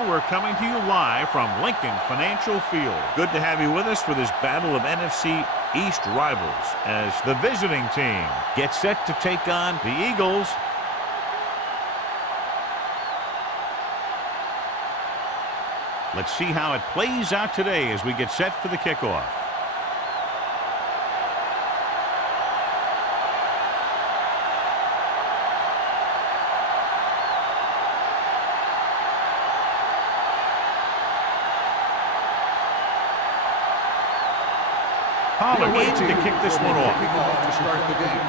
fan. We're coming to you live from Lincoln Financial Field. Good to have you with us for this battle of NFC East rivals as the visiting team gets set to take on the Eagles. Let's see how it plays out today as we get set for the kickoff. Pollard in to kick this one off. To start the game.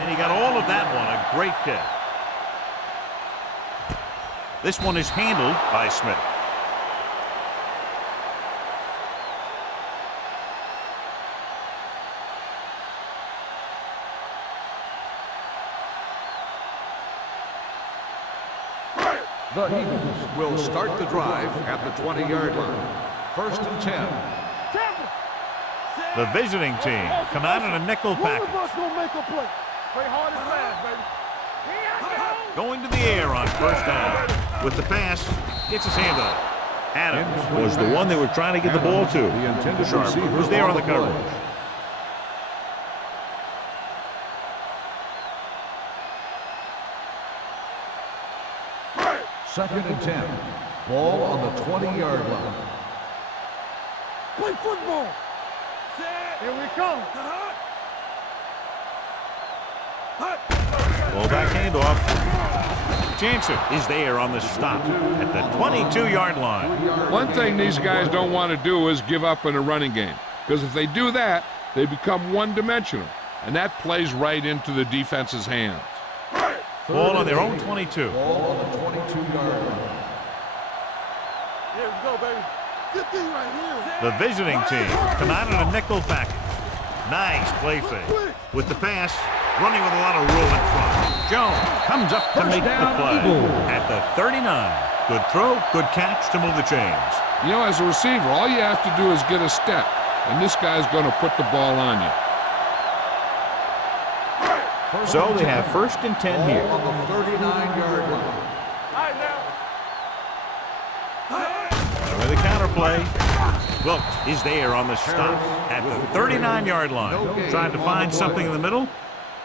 And he got all of that one. A great kick. This one is handled by Smith. The Eagles will start the drive at the 20-yard line. 1st and 10. The visiting team come out in a nickel package. Going to the air on 1st down. With the pass, gets his hand up. Adams was the one they were trying to get the ball to. The Sharp was there on the coverage. Second and 10. Ball on the 20-yard line. Play football. Here we come. Fullback handoff. Jansen is there on the stop at the 22-yard line. One thing these guys don't want to do is give up in a running game, because if they do that, they become one-dimensional, and that plays right into the defense's hands. Ball on their own 22. Ball on the 22-yard line. Here we go, baby. Good thing right here. The visiting team come out in a nickel package. Nice play fake. With the pass, running with a lot of room in front. Jones comes up to make the play at the 39. Good throw, good catch to move the chains. You know, as a receiver, all you have to do is get a step, and this guy's going to put the ball on you. So they have 1st and 10 here. On the 39-yard line. With a counter play. Wilkes is there on the stop at the 39-yard line. Trying to find something in the middle.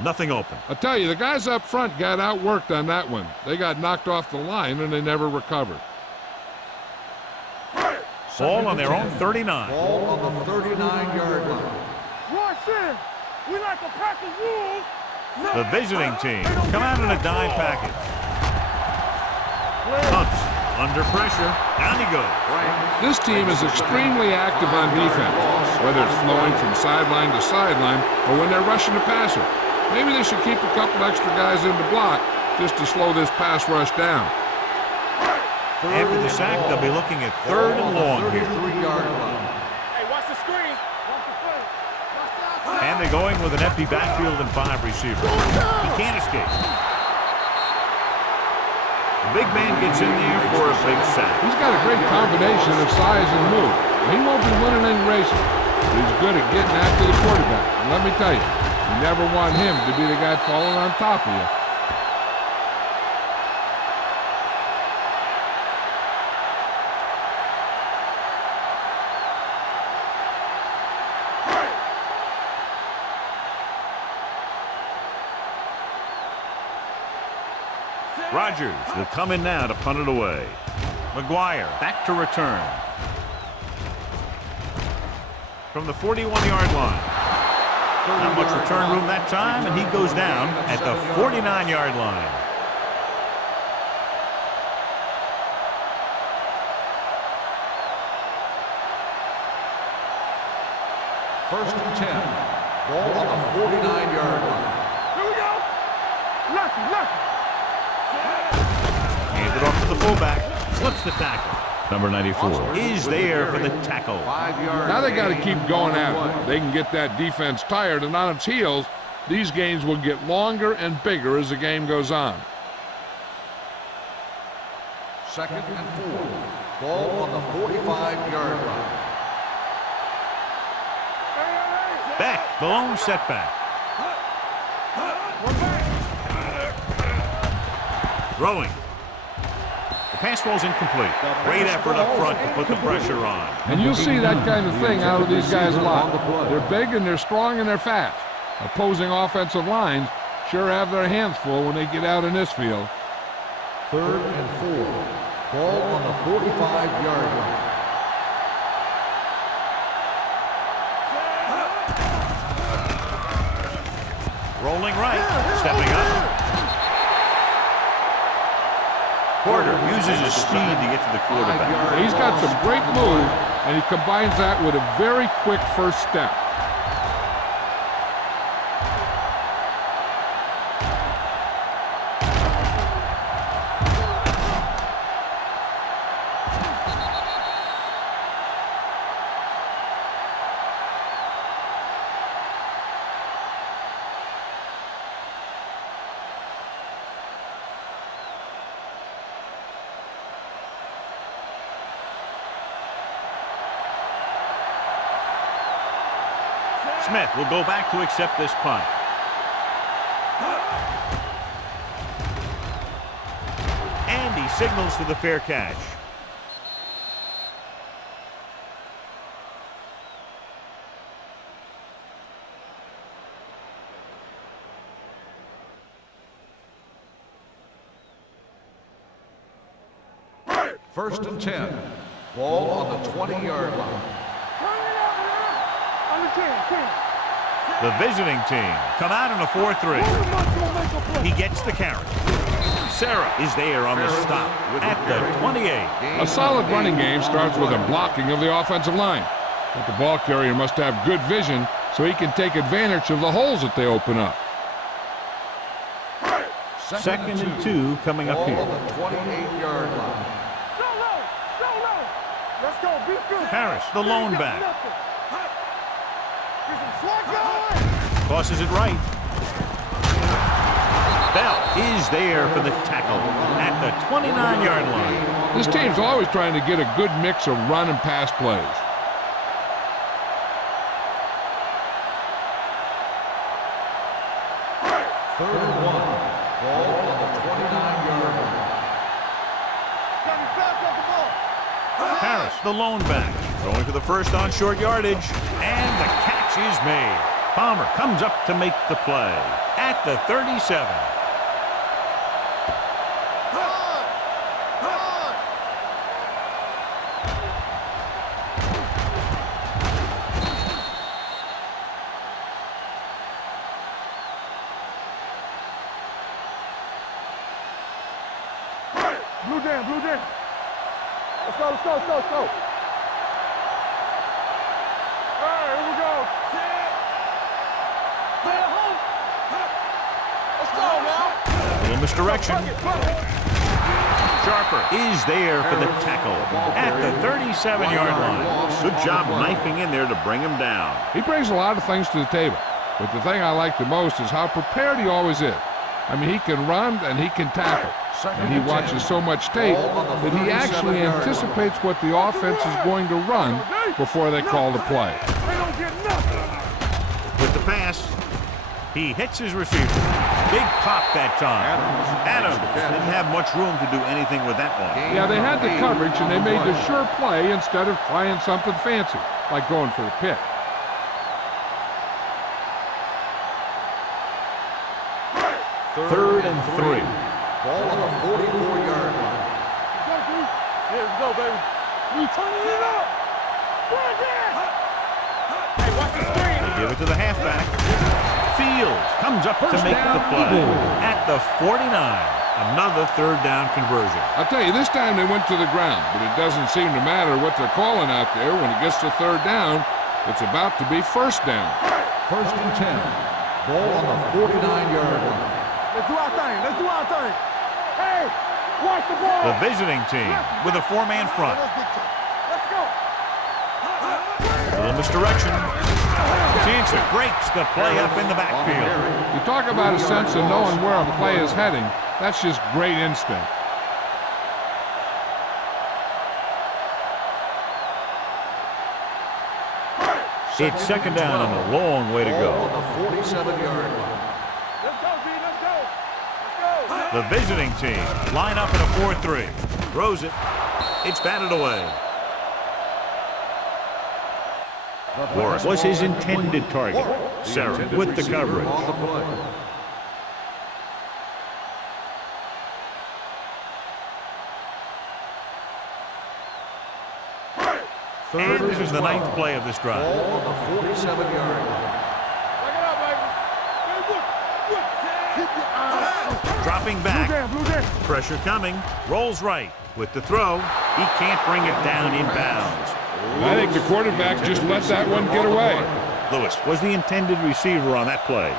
Nothing open. I tell you, the guys up front got outworked on that one. They got knocked off the line, and they never recovered. Ball on their own 39. Ball on the 39-yard line. Rush in. We like a pack of wolves. The visiting team come out in a dime package. Pumps under pressure. Down he goes. This team is extremely active on defense, whether it's flowing from sideline to sideline or when they're rushing the passer. Maybe they should keep a couple extra guys in the block just to slow this pass rush down. After the sack, they'll be looking at 3rd and long here. 33-yard line. Hey, watch the screen. And they're going with an empty backfield and 5 receivers. He can't escape. The big man gets in there for a big sack. He's got a great combination of size and move. He won't be winning any races, but he's good at getting after the quarterback. And let me tell you, you never want him to be the guy falling on top of you. Rodgers will come in now to punt it away. McGuire back to return. From the 41-yard line. Not much return room that time, and he goes down at the 49-yard line. First and 10. Ball on the 49-yard line. Here we go. Lucky. Handed off to the fullback. Slips the tackle. Number 94 is there for the tackle. 5 yards. Now they got to keep going at it. They can get that defense tired and on its heels. These games will get longer and bigger as the game goes on. 2nd and 4. Ball on the 45-yard line. Beck, the lone setback. Throwing. Pass falls incomplete. Great effort up front to put the pressure on. And you'll see that kind of thing out of these guys a lot. They're big and they're strong and they're fast. Opposing offensive lines sure have their hands full when they get out in this field. 3rd and 4. Ball on the 45-yard line. Rolling right, stepping up. Porter uses his speed to get to the quarterback. He's got some great moves, and he combines that with a very quick first step. Smith will go back to accept this punt. And he signals for the fair catch. First and 10. Ball on the 20-yard line. The visiting team come out in a 4-3. He gets the carry. Sarah is there on the stop at the 28. A solid running game starts with a blocking of the offensive line. But the ball carrier must have good vision so he can take advantage of the holes that they open up. Second and 2 coming up here. On the 28-yard line. Let's go, be good. Harris, the lone back. Tosses it right. Bell is there for the tackle at the 29-yard line. This team's always trying to get a good mix of run and pass plays. Third and 1. Ball on the 29-yard line. Harris, the lone back, going for the first on short yardage, and the catch is made. Palmer comes up to make the play at the 37. Blue jam. Let's go. All right, here we go. Let's go now. Little misdirection. Sharper is there for the tackle at the 37-yard line. Good job knifing in there to bring him down. He brings a lot of things to the table, but the thing I like the most is how prepared he always is. I mean, he can run and he can tackle. And he watches so much tape that he actually anticipates what the offense is going to run before they call the play. With the pass, he hits his receiver. Big pop that time. Adams didn't have much room to do anything with that one. Yeah, they had the coverage and they made the sure play instead of trying something fancy, like going for a pick. Third and 3. Ball on the 44-yard line. Here we go, baby. We turning it up. Right there. Hey, watch the screen. They give it to the halfback. Fields comes up to make the play at the 49. Another third down conversion. I'll tell you, this time they went to the ground, but it doesn't seem to matter what they're calling out there. When it gets to third down, it's about to be first down. First and 10. Ball on the 49-yard line. Let's do our thing. Hey, watch the ball. The visiting team with a 4-man front. Let's go. A little misdirection. Chancellor breaks the play up in the backfield. You talk about a sense of knowing where a play is heading. That's just great instinct. It's second down and a long way to go. On the 47-yard line. Let's go, B. Let's go. The visiting team line up in a 4-3. Throws it. It's batted away. Warren was his intended target. Sarah with the coverage. And this is the 9th play of this drive. Ball on the 47-yard line. Dropping back. Pressure coming. Rolls right with the throw. He can't bring it down in bounds. I think the quarterback just let that one get away. Lewis was the intended receiver on that play.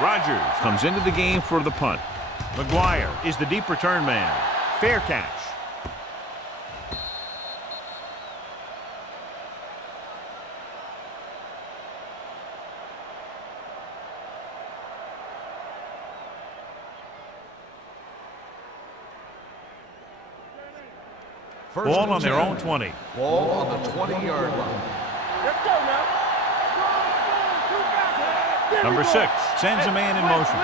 Rogers comes into the game for the punt. McGuire is the deep return man. Fair catch. Ball on their own 20. Ball on the 20-yard line. Let's go now. Number 6 sends a man in motion.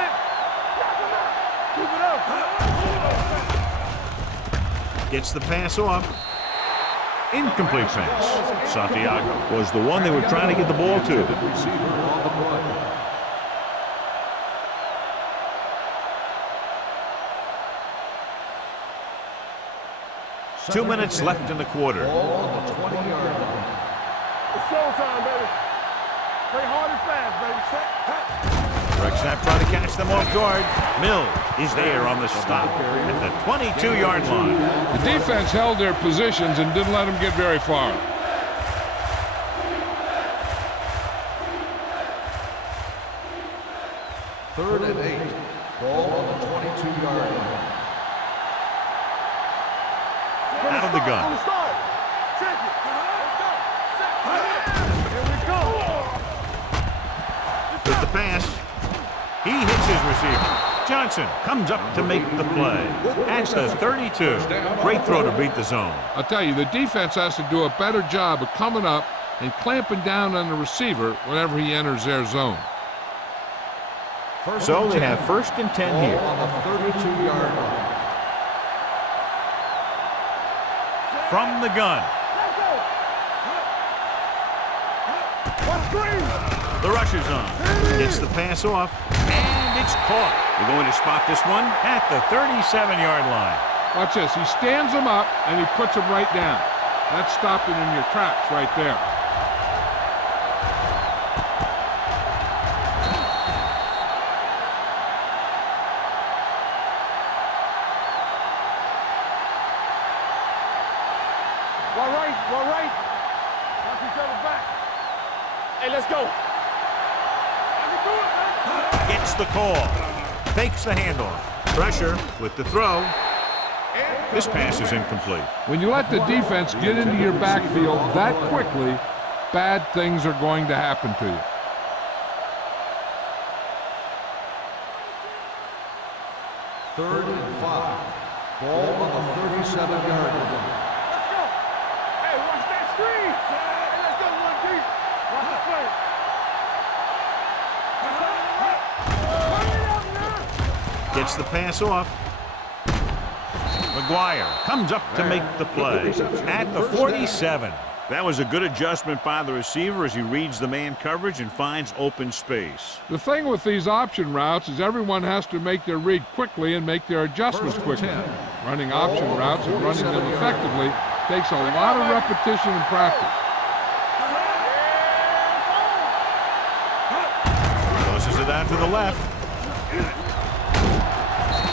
Gets the pass off. Incomplete pass. Santiago was the one they were trying to get the ball to. Receiver on the play. Two minutes left in the quarter. Ball on the 20-yard line. It's showtime, baby. Play hard and fast, baby. Direct snap trying to catch them off guard. Mills is there on the stop at the 22-yard line. The defense held their positions and didn't let them get very far. Third and 8. Ball on the 22-yard line. Out of the gun. With the pass, he hits his receiver. Johnson comes up to make the play. At the 32. Great throw to beat the zone. I'll tell you, the defense has to do a better job of coming up and clamping down on the receiver whenever he enters their zone. So they have 1st and 10 here. On the 32-yard line. From the gun. The rusher's on. Gets the pass off. And it's caught. We're going to spot this one at the 37-yard line. Watch this. He stands him up and he puts him right down. That's stopping in your tracks right there. Well, right. Knock each other back. Hey, let's go. Gets the call. Fakes the handoff. Pressure with the throw. This pass is incomplete. When you let the defense get into your backfield that quickly, bad things are going to happen to you. Third and 5. Ball on the 37-yard line. Gets the pass off. McGuire comes up to make the play at the 47. That was a good adjustment by the receiver as he reads the man coverage and finds open space. The thing with these option routes is everyone has to make their read quickly and make their adjustments quickly. Running option routes and running them effectively takes a lot of repetition and practice. Closes it out to the left.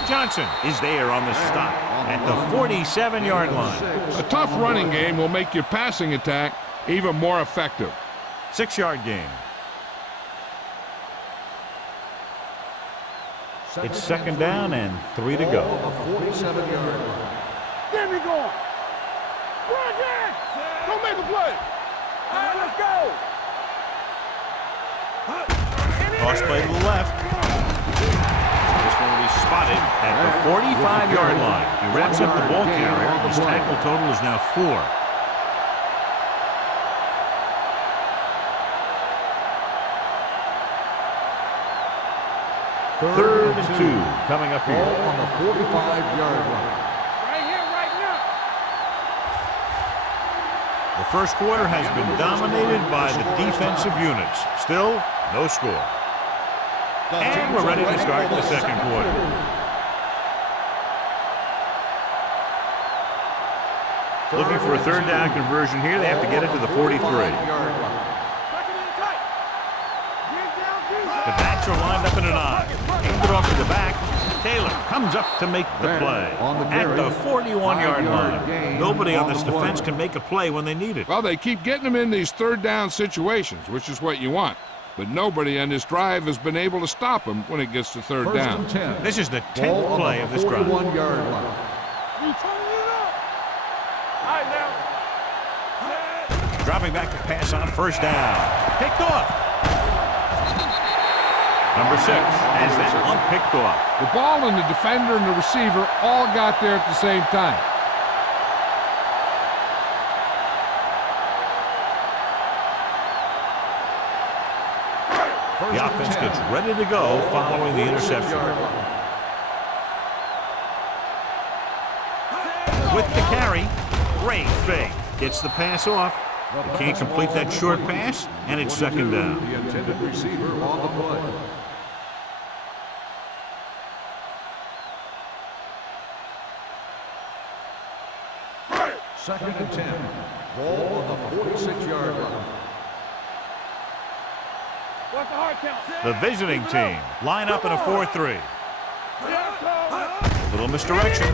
Johnson is there on the stop at the 47-yard line. A tough running game will make your passing attack even more effective. 6-yard gain. It's 2nd down and 3 to go. 47-yard line. Get me going. Run, Jack. Go make a play. All right, let's go. Cross play to the left. This when he's spotted at the 45-yard line. He wraps up the ball carrier. His tackle total is now 4. Third and 2 coming up here. Ball on the 45-yard line. Right here, right now. The first quarter has been dominated by the defensive units. Still, no score. And we're ready to start the second quarter. Looking for a third down conversion here. They have to get it to the 43. The backs are lined up in an I. Aimed it off to the back. Taylor comes up to make the play at the 41-yard line. Nobody on this defense can make a play when they need it. Well, they keep getting them in these third down situations, which is what you want. But nobody on this drive has been able to stop them when it gets to third down. This is the 10th play of this drive. 41-yard line. You turn it up. All right, now. Dropping back to pass on first down. Picked off. Number 6 has that one picked off. The ball and the defender and the receiver all got there at the same time. The offense gets ready to go following the interception. With the carry, great fake. Gets the pass off. He can't complete that short pass, and it's second down. The intended receiver on the play. Second and 10. Ball on the 46-yard line. What's the hard count? The visiting team line up in a 4-3. Little misdirection.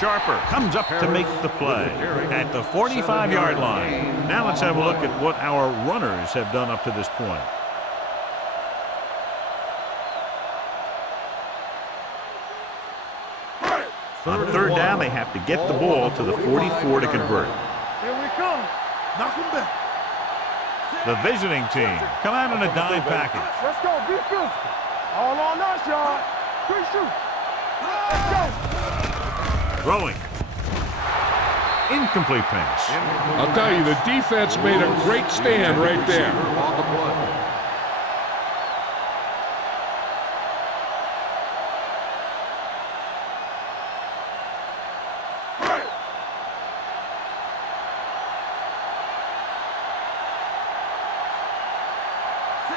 Sharper comes up to make the play at the 45-yard line. Now let's have a look at what our runners have done up to this point. On third down, they have to get the ball to the 44 to convert. Here we come. Knock him back. The visiting team come out in a dime package. Let's go. Be physical. All on us, y'all. Quick shoot. Let's go. Throwing. Incomplete pass. I'll tell you, the defense made a great stand right there. On the play.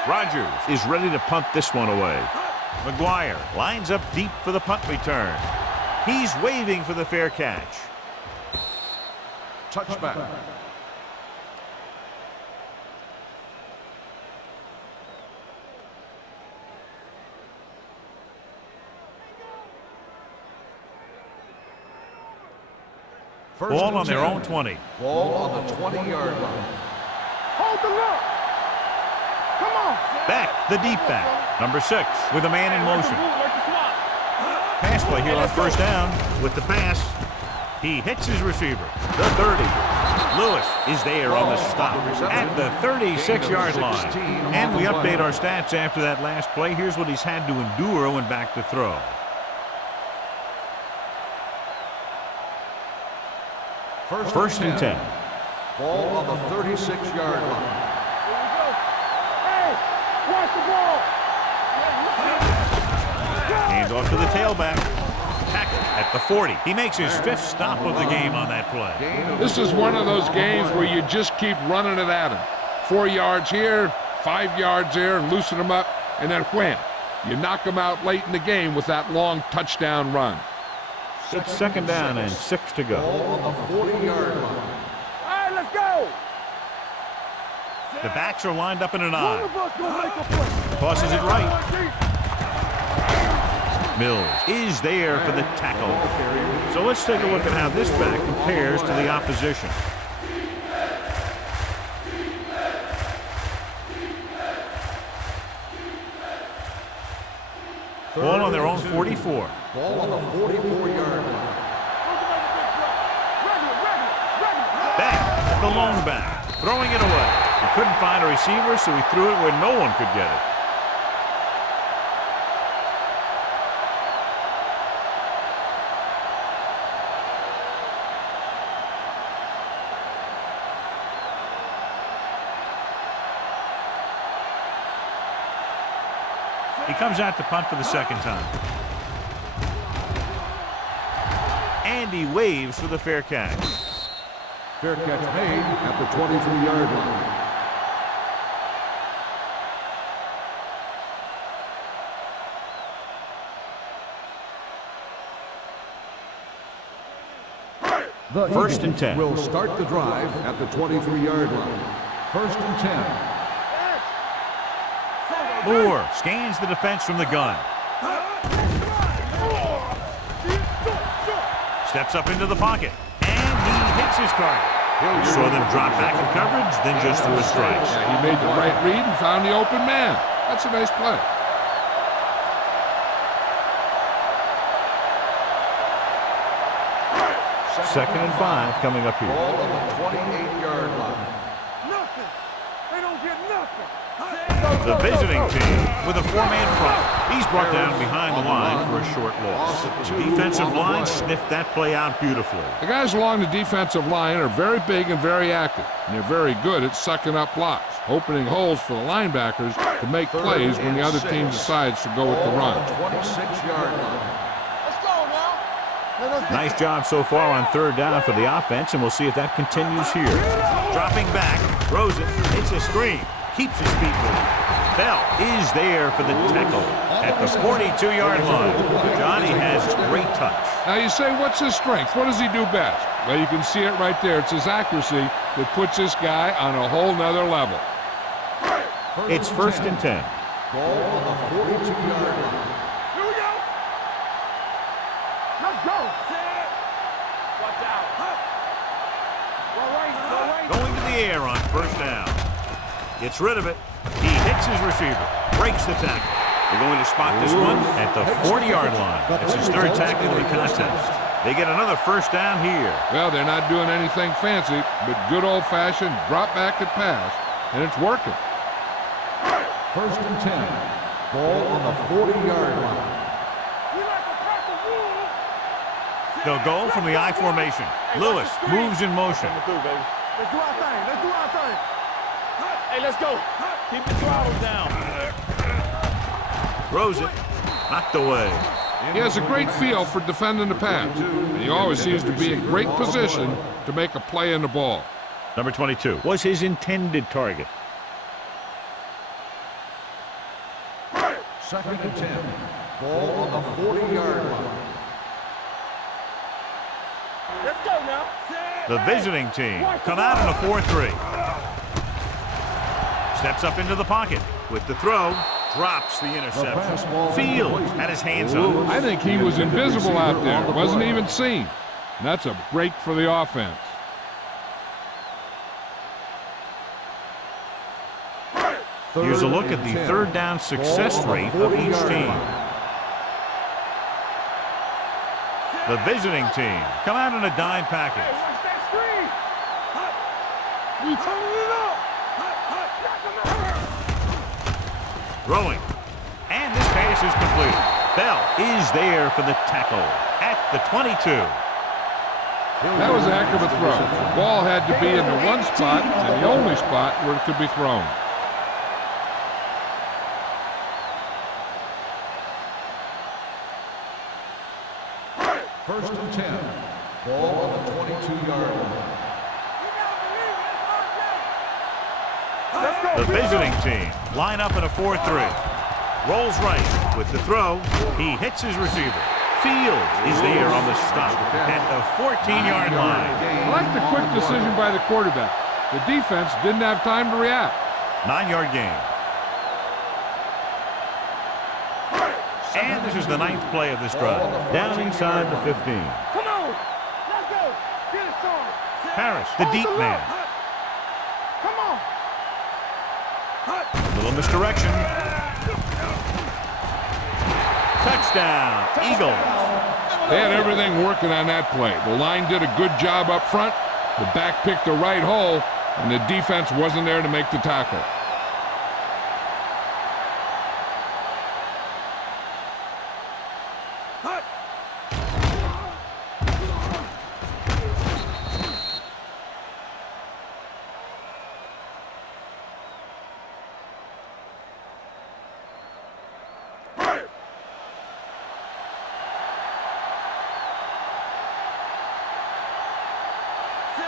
Rogers is ready to punt this one away. McGuire lines up deep for the punt return. He's waving for the fair catch. Touchback. Ball on their own 20. Ball on the 20-yard line. Hold the look. Come on. Back, the deep back. Number 6 with a man in motion. Pass play here on first down with the pass. He hits his receiver. The 30. Lewis is there on the stop at the 36-yard line. And we update our stats after that last play. Here's what he's had to endure when back to throw. First and 10. Ball on the 36-yard line. Watch the ball. Hands off to the tailback. Tackle at the 40. He makes his 5th stop of the game on that play. This is one of those games where you just keep running it at him. 4 yards here, 5 yards there, and loosen them up, and then wham. You knock them out late in the game with that long touchdown run. It's second down and 6 to go. Ball on the 40-yard line. All right, let's go. The backs are lined up in an One I. of us gonna make a play. Tosses it right. Mills is there for the tackle. So let's take a look at how this back compares to the opposition. Ball on their own 44. Ball on the 44-yard line. Back, the lone back, throwing it away. He couldn't find a receiver, so he threw it where no one could get it. He comes out to punt for the second time. And he waves for the fair catch. Fair catch made at the 23-yard line. The First and 10. Will start the drive at the 23-yard line. First and 10. Moore scans the defense from the gun. Steps up into the pocket. And he hits his target. We saw them drop back in coverage, then just threw a strike. Yeah, he made the right read and found the open man. That's a nice play. Second and 5 coming up here. Ball on the 28-yard line. Nothing. They don't get nothing. The visiting team with a four-man front. He's brought down behind the line for a short loss. The defensive line sniffed that play out beautifully. The guys along the defensive line are very big and very active, and they're very good at sucking up blocks, opening holes for the linebackers to make plays when the other team decides to go with the run. 26-yard line. Nice job so far on third down for the offense, and we'll see if that continues here. Dropping back, throws it, hits a screen, keeps his feet moving. Bell is there for the tackle at the 42-yard line. Johnny has great touch. Now you say, what's his strength? What does he do best? Well, you can see it right there. It's his accuracy that puts this guy on a whole nother level. It's first and 10. Ball on the 42-yard line. Here we go. Let's go. Watch out. Go right. Going to the air on first down. Gets rid of it. He hits his receiver. Breaks the tackle. They're going to spot this one at the 40-yard line. That's his third tackle of the contest. They get another first down here. Well, they're not doing anything fancy, but good old-fashioned drop back and pass, and it's working. First and 10. Ball on the 40-yard line. We like a pack of wolves. They'll go from the I formation. Lewis moves in motion. Let's do our thing. Let's do our thing. Hey, let's go. Keep the throttle down. Throws it. Knocked away. He has a great feel for defending the pass, and he always seems to be in great position to make a play in the ball. Number 22 was his intended target. Second and 10. Ball on the 40-yard line. Let's go now. The visiting team come out in a 4-3. Steps up into the pocket with the throw. Drops the interception. Fields had his hands on it. I think he was invisible out there. Wasn't even seen. And that's a break for the offense. Here's a look at the third down success rate of each team. The visiting team come out in a dime package. Hey, watch that screen. We turning it up. Throwing. And this pass is completed. Bell is there for the tackle at the 22. That was a heck of a throw. The ball had to be in the one spot and the only spot where it could be thrown. First and 10. Ball on the 22-yard line. The visiting team line up in a 4-3. Rolls right with the throw. He hits his receiver. Fields is there on the stop at the 14-yard line. I like the quick decision by the quarterback. The defense didn't have time to react. 9-yard gain. And this is the 9th play of this drive. Down inside the 15. Come on. Let's go. Get it started. Harris, the deep man. Come on. Little misdirection. Touchdown, Eagles. They had everything working on that play. The line did a good job up front. The back picked the right hole, and the defense wasn't there to make the tackle.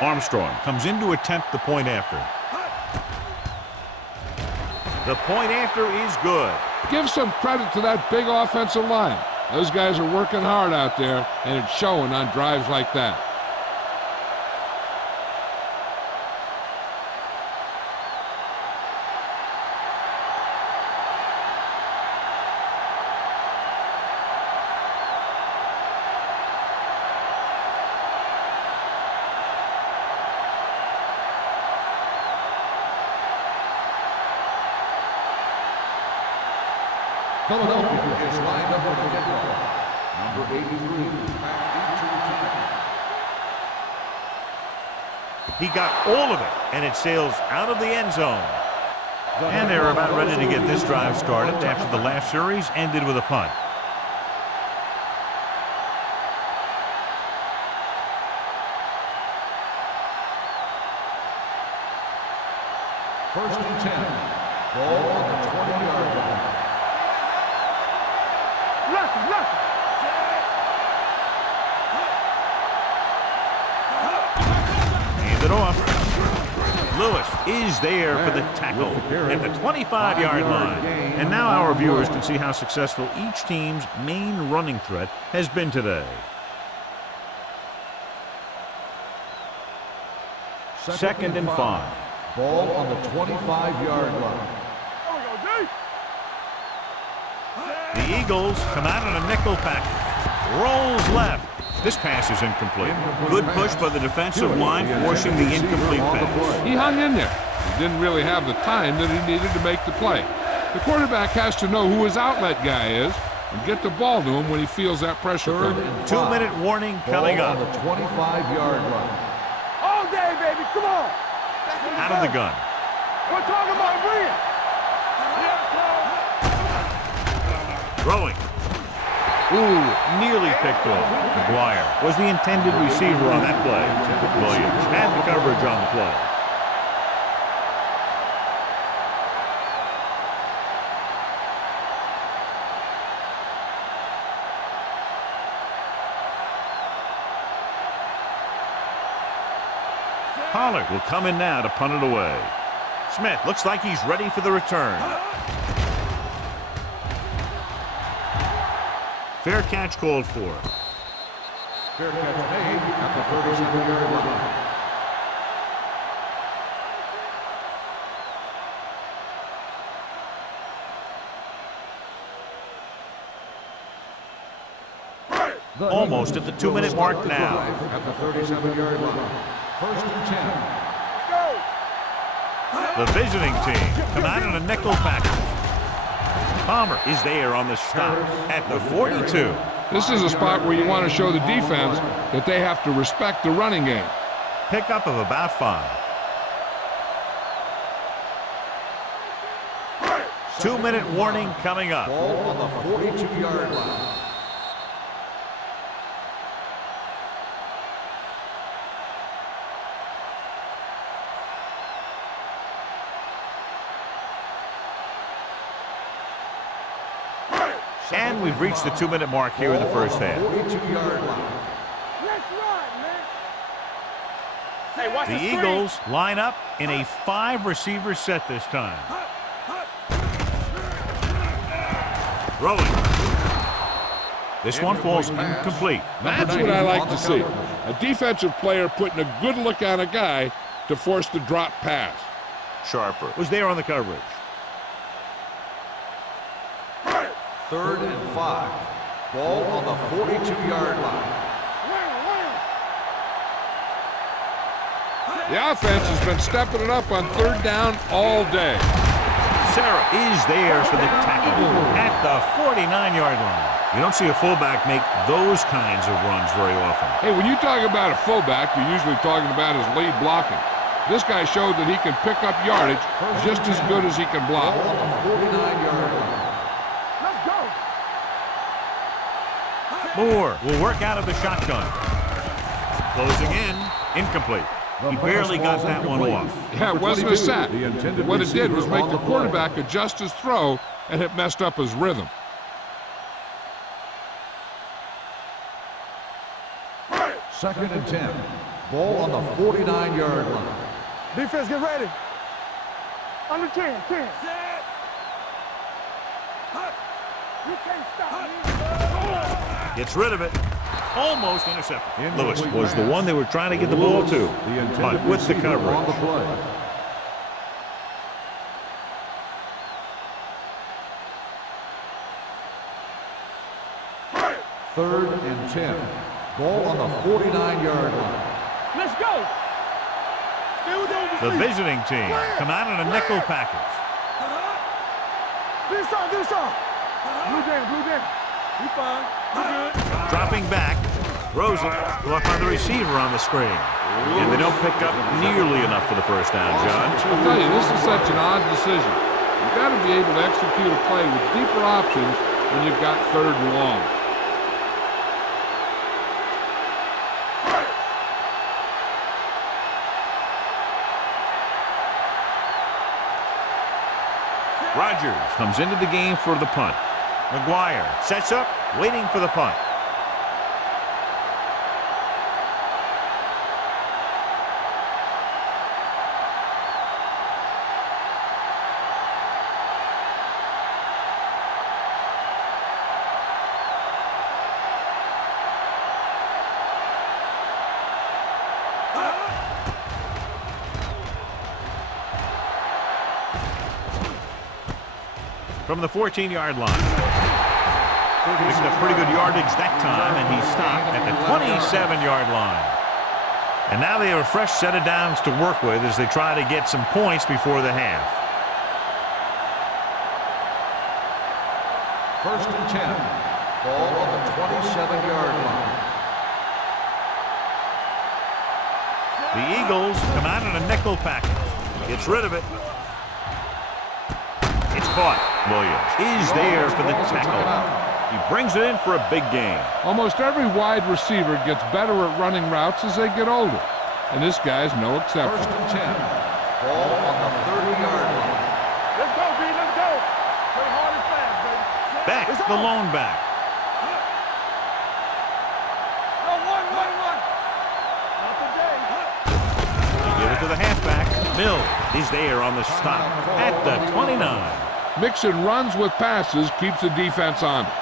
Armstrong comes in to attempt the point after. The point after is good. Give some credit to that big offensive line. Those guys are working hard out there, and it's showing on drives like that. Philadelphia is lined up for the kickoff. Number 83, back into return. He got all of it, and it sails out of the end zone. And they're about ready to get this drive started after the last series ended with a punt. First and 10. Ball on the 20-yard line. Hand it off. Lewis is there for the tackle at the 25-yard line. And now our viewers can see how successful each team's main running threat has been today. Second and 5. Ball on the 25-yard line. The Eagles come out on a nickel pack. Rolls left. This pass is incomplete. Good push by the defensive line, forcing the incomplete pass. He hung in there. He didn't really have the time that he needed to make the play. The quarterback has to know who his outlet guy is and get the ball to him when he feels that pressure coming. 2-minute warning coming up. On the 25-yard line. All day, baby. Come on. Out of the gun. We're talking about brilliant. Throwing. Ooh, nearly picked off. McGuire was the intended receiver on that play. Williams had the coverage on the play. Pollard will come in now to punt it away. Smith looks like he's ready for the return. Fair catch called for. Fair catch made at the 37-yard line. Almost at the 2-minute mark now. At the 37-yard line. First and 10. The visiting team come out in a nickel package. Palmer is there on the stop at the 42. This is a spot where you want to show the defense that they have to respect the running game. Pickup of about 5. 2-minute warning coming up. Ball on the 42-yard line. And we've reached the 2-minute mark here in the first half. 42-yard line. Let's run, man. Hey, watch The Eagles line up in a 5-receiver set this time. Throwing. This one falls incomplete. That's what I like to see. A defensive player putting a good look on a guy to force the drop pass. Sharper was there on the coverage. 3rd and 5. Ball on the 42-yard line. The offense has been stepping it up on 3rd down all day. Sarah is there for the tackle at the 49-yard line. You don't see a fullback make those kinds of runs very often. Hey, when you talk about a fullback, you're usually talking about his lead blocking. This guy showed that he can pick up yardage just as good as he can block. Ball on the 49-yard line. Moore will work out of the shotgun. Closing in, incomplete. He barely got that one off. Yeah, it wasn't a sack. What it did was make the quarterback adjust his throw, and it messed up his rhythm. Second and 10. Ball on the 49-yard line. Defense, get ready. Under 10. You can't stop me. Gets rid of it. Almost intercepted. Lewis was the one they were trying to get the ball to. But with the coverage. On the play. Third and 10. Ball on the 49-yard line. Let's go. The visiting team come out in a nickel package. This on. Blue down. We fine. We good. Dropping back. Throws it. Up on the receiver on the screen. And they don't pick up nearly enough for the first down, John. I'll tell you, this is such an odd decision. You've got to be able to execute a play with deeper options when you've got third and long. Rodgers comes into the game for the punt. McGuire sets up, waiting for the punt. From the 14-yard line. Picked up pretty good yardage that time, and he stopped at the 27-yard line. And now they have a fresh set of downs to work with as they try to get some points before the half. First and 10. Ball on the 27-yard line. The Eagles come out in a nickel package. Gets rid of it. It's caught. Williams is there for the tackle. He brings it in for a big gain. Almost every wide receiver gets better at running routes as they get older. And this guy's no exception. First and 10. Ball on the 30-yard line. Let's go, B. Let's go. Play hard and fast, baby. Back, the lone back. No, one. Not today. They give it to the halfback. Mills is there on the stop at the 29. Mixing runs with passes keeps the defense honest.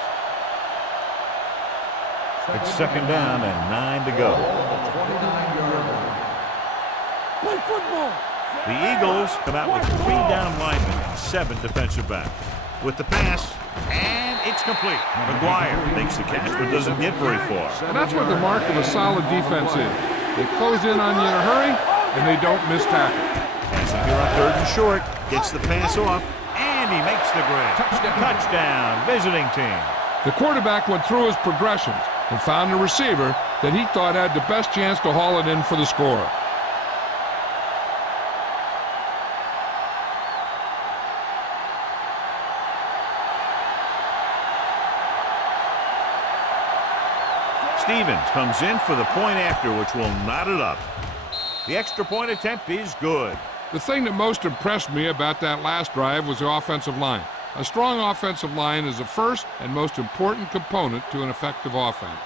It's second down and 9 to go. Play football. The Eagles come out with 3 down linemen and 7 defensive backs. With the pass, and it's complete. McGuire makes the catch but doesn't get very far. And that's what the mark of a solid defense is. They close in on you in a hurry, and they don't miss tackle. Passing here on third and short, gets the pass off, and he makes the grab. Touchdown, visiting team. The quarterback went through his progressions and found a receiver that he thought had the best chance to haul it in for the score. Stevens comes in for the point after, which will knot it up. The extra point attempt is good. The thing that most impressed me about that last drive was the offensive line. A strong offensive line is the first and most important component to an effective offense.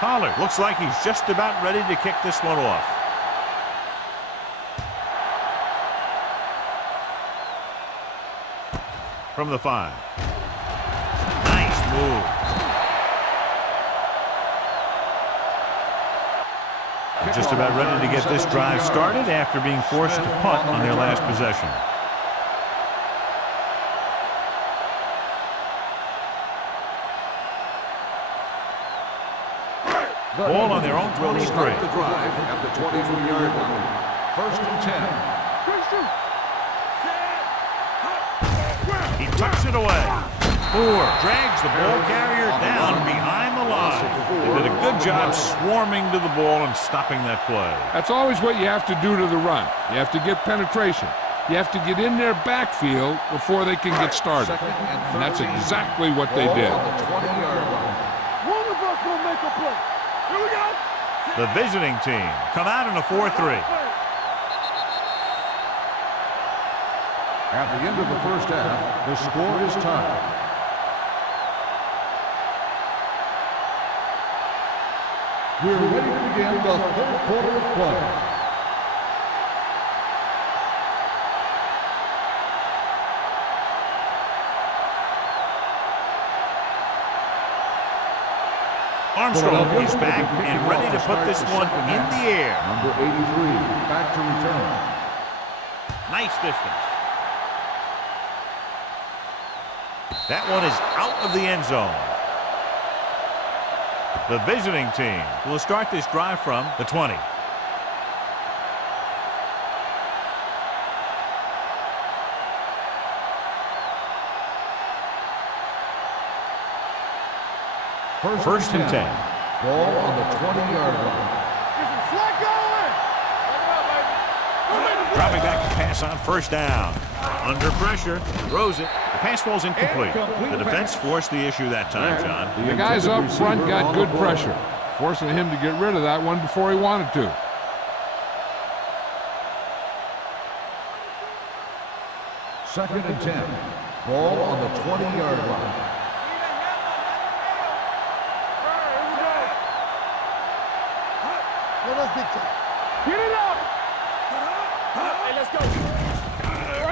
Pollard looks like he's just about ready to kick this one off. From the 5. Nice move. Just about ready to get this drive started after being forced to punt on their last possession. Ball on their own 23. Start the drive at the 23-yard line. First and 10. He tucks it away. Moore drags the ball carrier down behind the line. They did a good job swarming to the ball and stopping that play. That's always what you have to do to the run. You have to get penetration. You have to get in their backfield before they can get started. And that's exactly what they did. On the 20-yard line. gonna make a play. Here we go. The visiting team come out in a 4-3. At the end of the first half, the score is tied. We're ready to begin the third quarter of play. Armstrong is back and ready to put this one in the air. Number 83, back to return. Nice distance. That one is out of the end zone. The visiting team will start this drive from the 20. First and 10. Ball on the 20-yard line. Slide going. Dropping back to pass on first down. Under pressure, throws it. The pass falls incomplete. The defense forced the issue that time, John. The guys up front got good pressure, forcing him to get rid of that one before he wanted to. Second and 10. Ball on the 20-yard line. Get it up. Hey, let's go.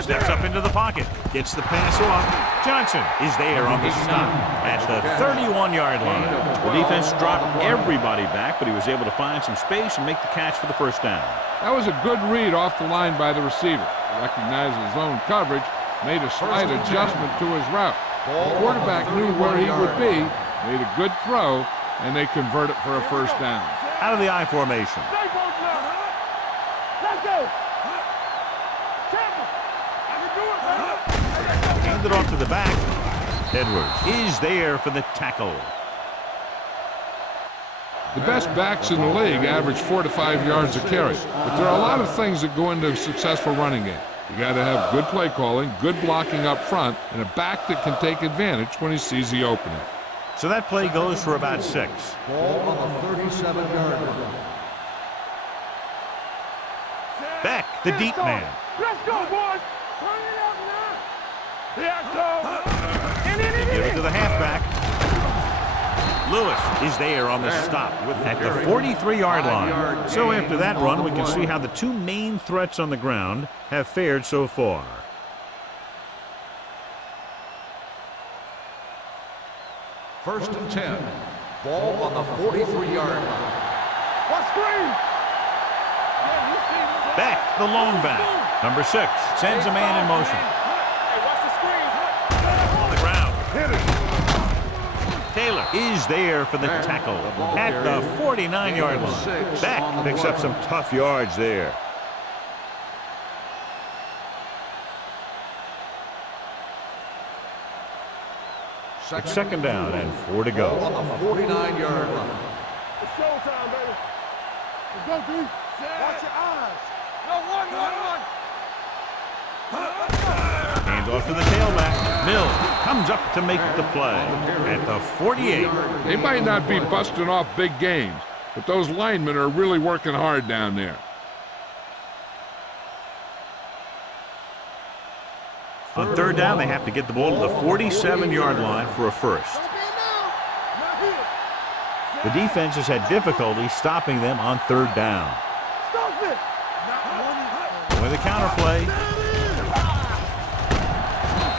Steps up into the pocket. Gets the pass off. Johnson is there on the stop at the 31-yard line. The defense dropped everybody back, but he was able to find some space and make the catch for the first down. That was a good read off the line by the receiver. Recognized his zone coverage, made a slight adjustment to his route. The quarterback knew where he would be, made a good throw, and they convert it for a first down. Out of the I formation. Let's go. I can do it, baby. Hand it off to the back. Edwards is there for the tackle. The best backs in the league average 4 to 5 yards a carry, but there are a lot of things that go into a successful running game. You got to have good play calling, good blocking up front, and a back that can take advantage when he sees the opening. So that play goes for about 6. Ball on the 37-yard line. Beck, the deep man. Let's go, boys. Turn it up now. Here go. Give it to the halfback. Lewis is there on the stop at the 43-yard line. So after that run, we can see how the two main threats on the ground have fared so far. First and 10. Ball on the 43-yard line. What screen? Beck, the lone back. Number 6 sends a man in motion. Hey, watch the screen. On the ground. Hit it. Taylor is there for the tackle at the 49-yard line. Beck picks up some tough yards there. It's second down and 4 to go. On the 49-yard line. It's showtime, baby. Let's go, D. Watch your eyes. No, one. Hand off to the tailback. Mills comes up to make the play at the 48. They might not be busting off big games, but those linemen are really working hard down there. On third down, they have to get the ball to the 47-yard line for a first. The defense has had difficulty stopping them on third down. Stop it. With a counterplay.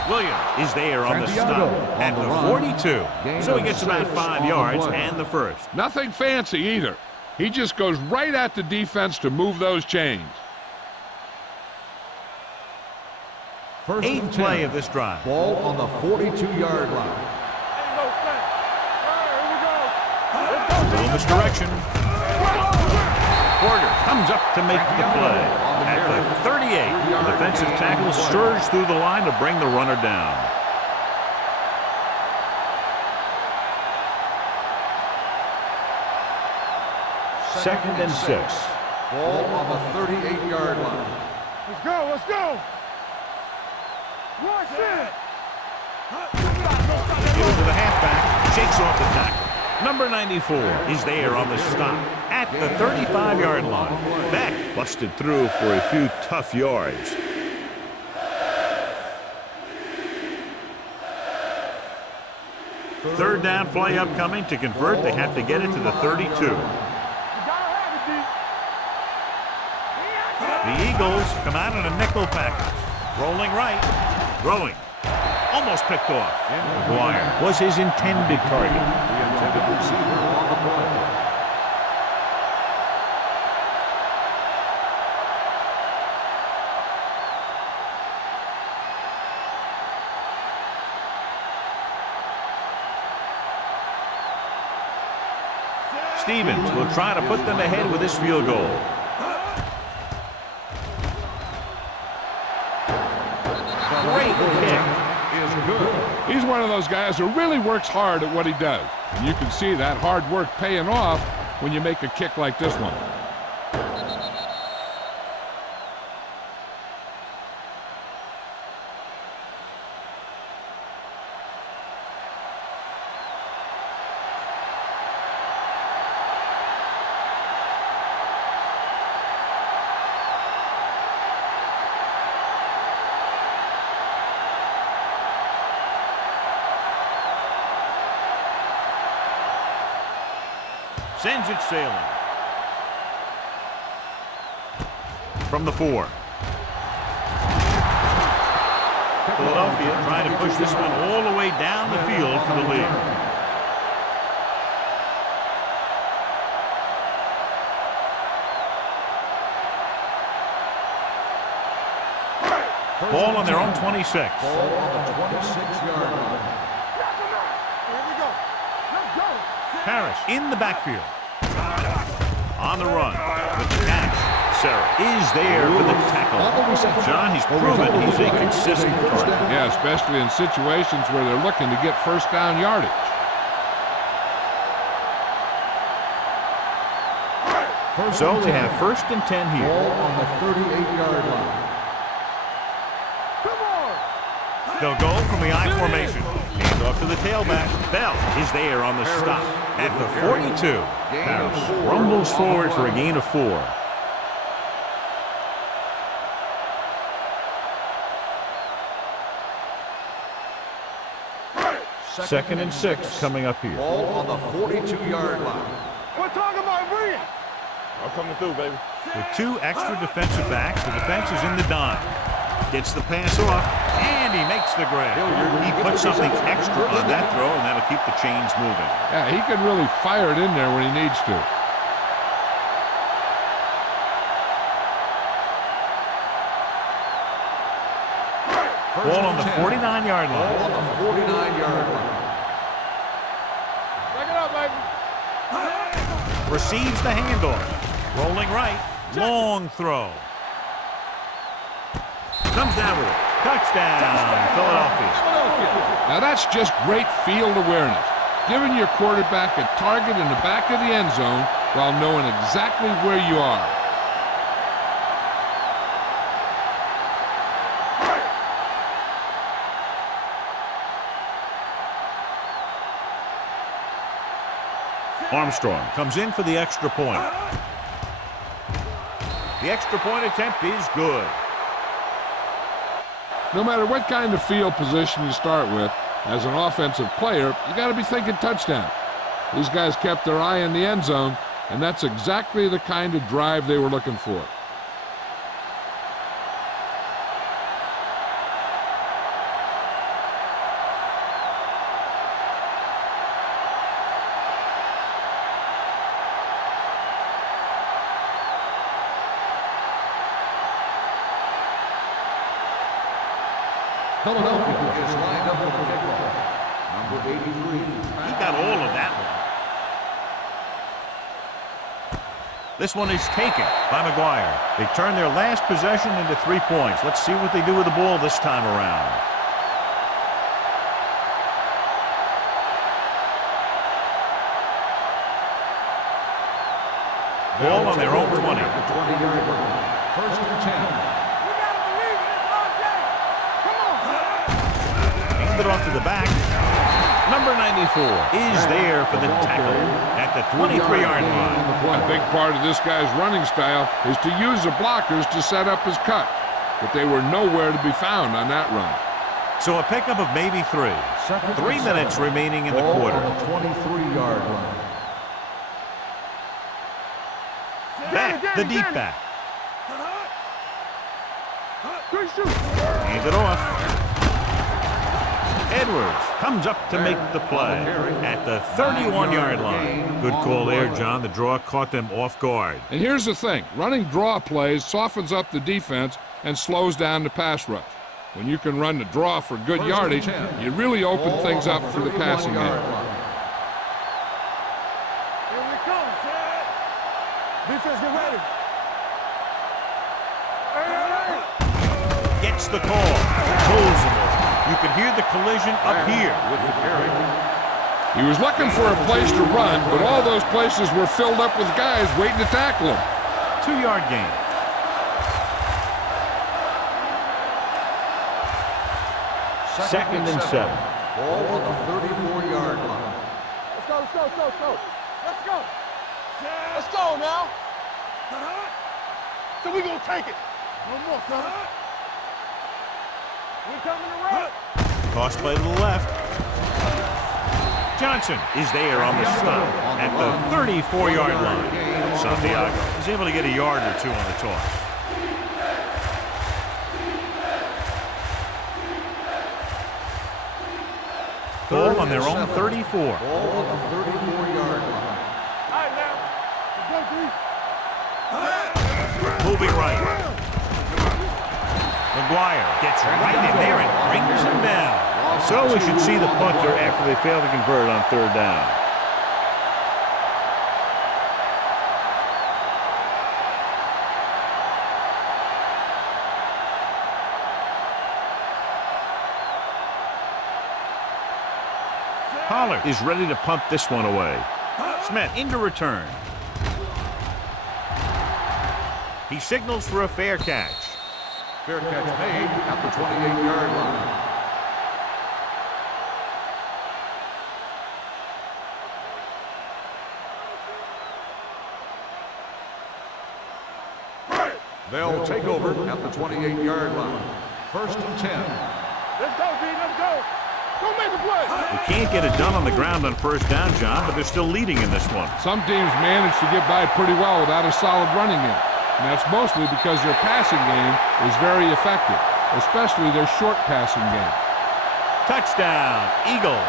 Williams is there on the stop at the 42. So he gets about 5 yards and the first. Nothing fancy either. He just goes right at the defense to move those chains. First and 8th 10. play of this drive. Ball on the 42-yard line. Ain't no thing. All right, here we go. A little misdirection. Porter comes up to make the play at the 38. The defensive tackle surged through the line to bring the runner down. Second and 6. Ball on the 38-yard line. Let's go. Let's go. Watch it. Give it to the halfback. Shakes off the tackle. Number 94 is there on the stop at the 35-yard line. Beck busted through for a few tough yards. Third down play upcoming. To convert, they have to get it to the 32. The Eagles come out in a nickel package. Rolling right. Throwing. Almost picked off. McGuire was his intended target. The intended receiver on the play. Stevens will try to put them ahead with this field goal. Great kick. Is good. He's one of those guys who really works hard at what he does. And you can see that hard work paying off when you make a kick like this one. Sends it sailing. From the 4. Philadelphia trying to push this one all the way down the field for the lead. Ball on their own 26. Ball on the 26-yard line. Here we go. Let's go. Harris in the backfield. On the run with the catch. Sarah is there for the tackle. John, he's proven he's a consistent target. Yeah, especially in situations where they're looking to get first down yardage. So they have 1st and 10 here. Ball on the 38-yard line. Come on. They'll go from the I formation. Hand off to the tailback. Bell is there on the stop at the 42. Harris rumbles forward for a gain of 4. Second and 6 coming up here. Ball on the 42-yard line. We're talking about Bree. I'm coming through, baby. With 2 extra defensive backs, the defense is in the dime. Gets the pass off, and he makes the grab. He puts something extra on that throw, and that'll keep the chains moving. Yeah, he can really fire it in there when he needs to. Ball on the 49-yard Ball line. on the 49-yard line. Back it up, baby. Receives the handoff. Rolling right. Long throw. Comes down with it. Touchdown, Philadelphia. Now that's just great field awareness. Giving your quarterback a target in the back of the end zone while knowing exactly where you are. Armstrong comes in for the extra point. The extra point attempt is good. No matter what kind of field position you start with, as an offensive player, you got to be thinking touchdown. These guys kept their eye on the end zone, and that's exactly the kind of drive they were looking for. Philadelphia is lined up for the kickoff. Number 83. He got all of that one. This one is taken by McGuire. They turn their last possession into 3 points. Let's see what they do with the ball this time around. Ball on their own 20. The 20-yard line. 1st and 10. We gotta believe in this all day. Come on. Hand it off to the back. Number 94 is there for the tackle at the 23-yard line. A big part of this guy's running style is to use the blockers to set up his cut, but they were nowhere to be found on that run. So a pickup of maybe 3. 3 minutes remaining in the quarter. 23-yard line. Back, the deep back. Hands it off. Edwards comes up to make the play at the 31-yard line. Good call there, John. The draw caught them off guard. And here's the thing. Running draw plays softens up the defense and slows down the pass rush. When you can run the draw for good yardage, you really open things up for the passing game. Here we come, Chad. Defense, get ready. Gets the call. Pulls him over. You can hear the collision up here. With the carry. He was looking for a place to run, but all those places were filled up with guys waiting to tackle him. 2-yard gain. Second and 7. Ball on the 34-yard line. Let's go, let's go, let's go, let's go. Let's go. Let's go now. So we gonna take it. One more, son. We coming to run. Toss play to the left. Johnson is there on the stop at the 34-yard line. Santiago is able to get a yard or 2 on the toss. Ball on their own 34. Ball on the 34-yard line. All right, now. Let's go, D. Moving right. McGuire gets right in there and brings him down. So we should see the punter after they fail to convert on 3rd down. Pollard is ready to punt this one away. Smith into return. He signals for a fair catch. Fair catch made at the 28-yard line. They'll take over at the 28-yard line. 1st and 10. Let's go, D. Let's go. Go make a play. We can't get it done on the ground on 1st down, John, but they're still leading in this one. Some teams manage to get by pretty well without a solid running game. And that's mostly because their passing game is very effective, especially their short passing game. Touchdown, Eagles.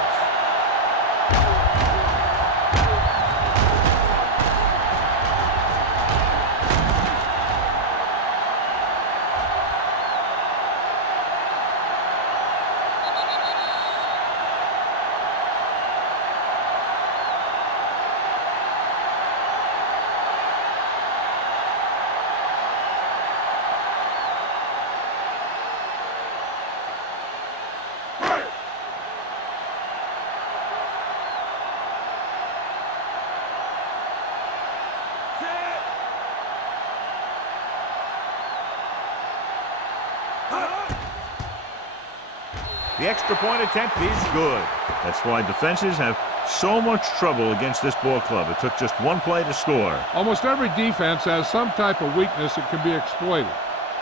The extra point attempt is good. That's why defenses have so much trouble against this ball club. It took just 1 play to score. Almost every defense has some type of weakness that can be exploited.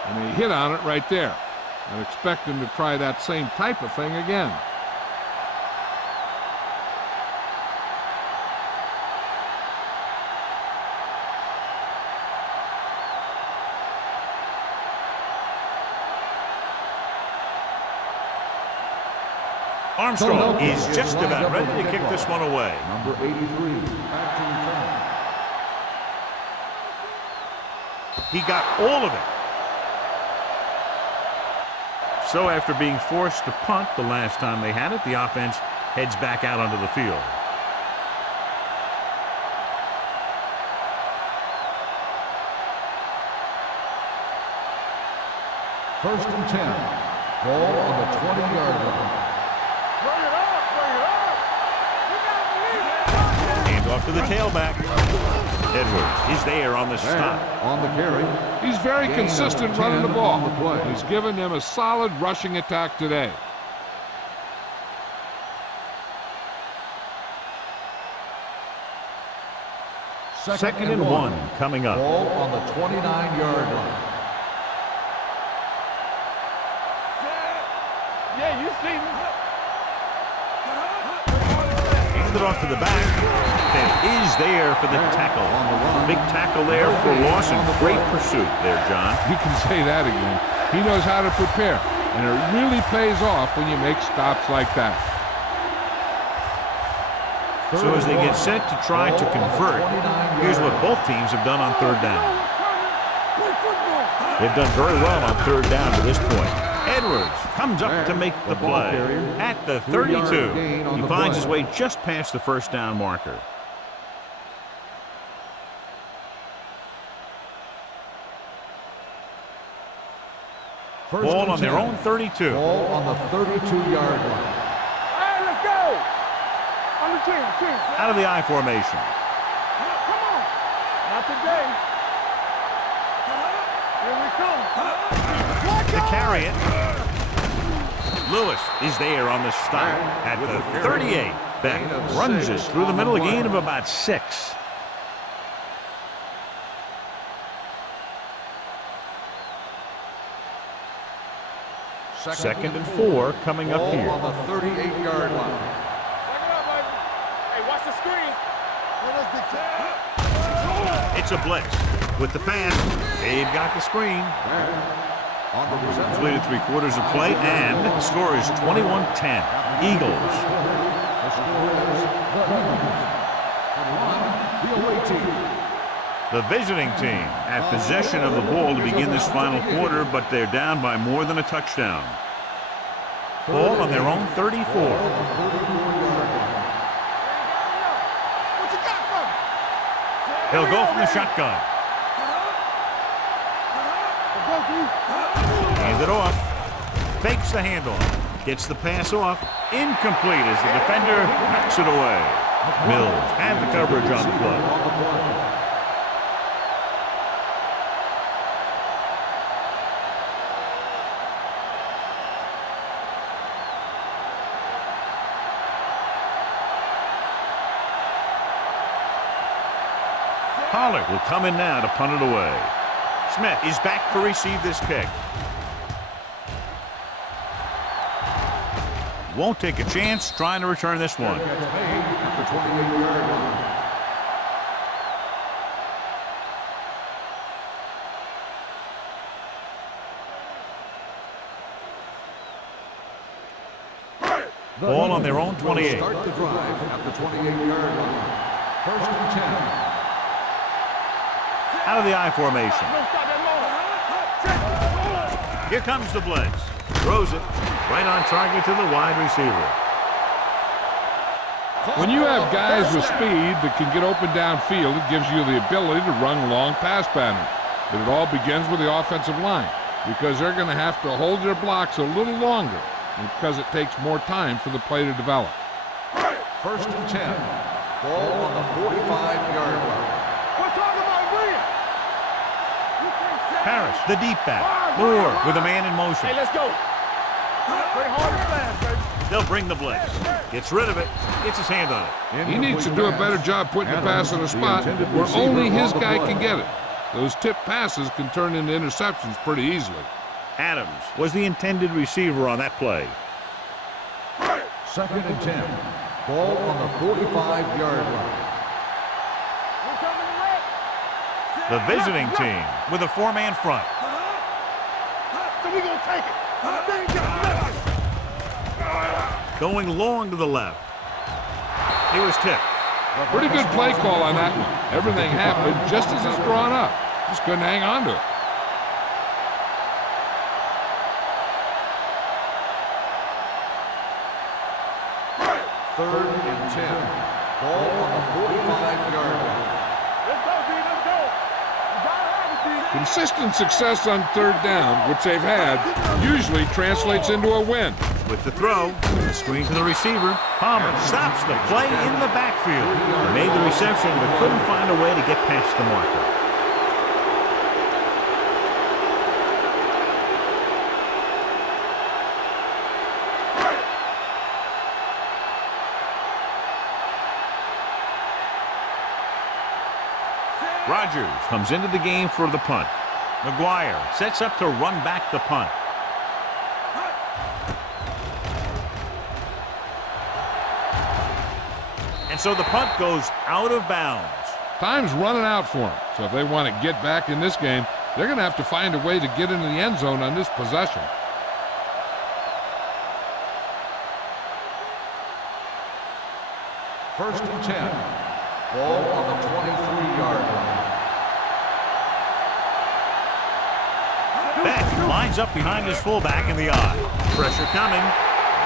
And they hit on it right there. I expect them to try that same type of thing again. Armstrong is just about ready to kick this one away. Number 83, back to return. He got all of it. So after being forced to punt the last time they had it, the offense heads back out onto the field. First and 10. Ball on the 20-yard line. Bring it up, bring it up. We gotta believe it. Hand off to the tailback. Edwards is there on the stop. On the carry. He's very consistent running the ball. on the play. He's given them a solid rushing attack today. Second and 1 coming up. Ball on the 29-yard line. Yeah, you see me. Hand it off to the back. That is there for the tackle. Big tackle there for loss and great pursuit there, John. You can say that again. He knows how to prepare, and it really pays off when you make stops like that. So as they get set to try to convert, here's what both teams have done on third down. They've done very well on third down to this point. Edwards comes up to make the play at the 32. He finds his way just past the first down marker. Ball on their own 32. Ball on the 32-yard line. All right, let's go. On the team. Out of the I formation. Come on. Not today. Here we come. To carry it. Lewis is there on the stop at the 38. Beck runs it through the middle, a gain of about 6. Second and 4 coming up here. On the 38-yard line. Back it up, baby. Hey, watch the screen. It's a blitz. With the pass, they've got the screen. On the reception. Completed 3/4 of play, and the score is 21-10. Eagles. The score is the away team. The visiting team at possession of the ball to begin this final quarter, but they're down by more than a touchdown. Ball on their own 34. What you got from me? They'll go from the shotgun. Hands it off. Fakes the handoff. Gets the pass off. Incomplete as the defender knocks it away. Mills had the coverage on the play. Pollard will come in now to punt it away. Smith is back to receive this kick. Won't take a chance trying to return this one. At the 28-yard line. Ball on their own 28. Start the drive at the 28-yard line. First and 10. Out of the I formation. Don't stop that motor. Here comes the blitz. Throws it right on target to the wide receiver. When you have guys with speed that can get open downfield, it gives you the ability to run long pass patterns. But it all begins with the offensive line, because they're going to have to hold their blocks a little longer, and because it takes more time for the play to develop. First and 10. Ball on the 45-yard line. We're talking about William. Harris, the deep back. Moore with a man in motion. Hey, let's go. Play hard and fast, baby. They'll bring the blitz. Gets rid of it. Gets his hand on it. He needs to do a better job putting the pass in a spot where only his guy can get it. Those tip passes can turn into interceptions pretty easily. Adams was the intended receiver on that play. Second and 10. Ball on the 45-yard line. We're coming to red. The visiting team with a 4-man front. So we gonna take it. Going long to the left. He was tipped. Pretty good play call on that one. Everything happened just as it's drawn up. Just couldn't hang on to it. Third and 10. Ball on the 45-yard line. Let's go, D. Let's go. You gotta have it, D. Consistent success on third down, which they've had, usually translates into a win. With the throw, the screen to the receiver. Palmer stops the play in the backfield. Made the reception, but couldn't find a way to get past the marker. Rogers comes into the game for the punt. McGuire sets up to run back the punt. And so the punt goes out of bounds. Time's running out for them, so if they want to get back in this game, they're going to have to find a way to get into the end zone on this possession. First and 10. Ball on the 23-yard line. Beck lines up behind his fullback in the eye. Pressure coming.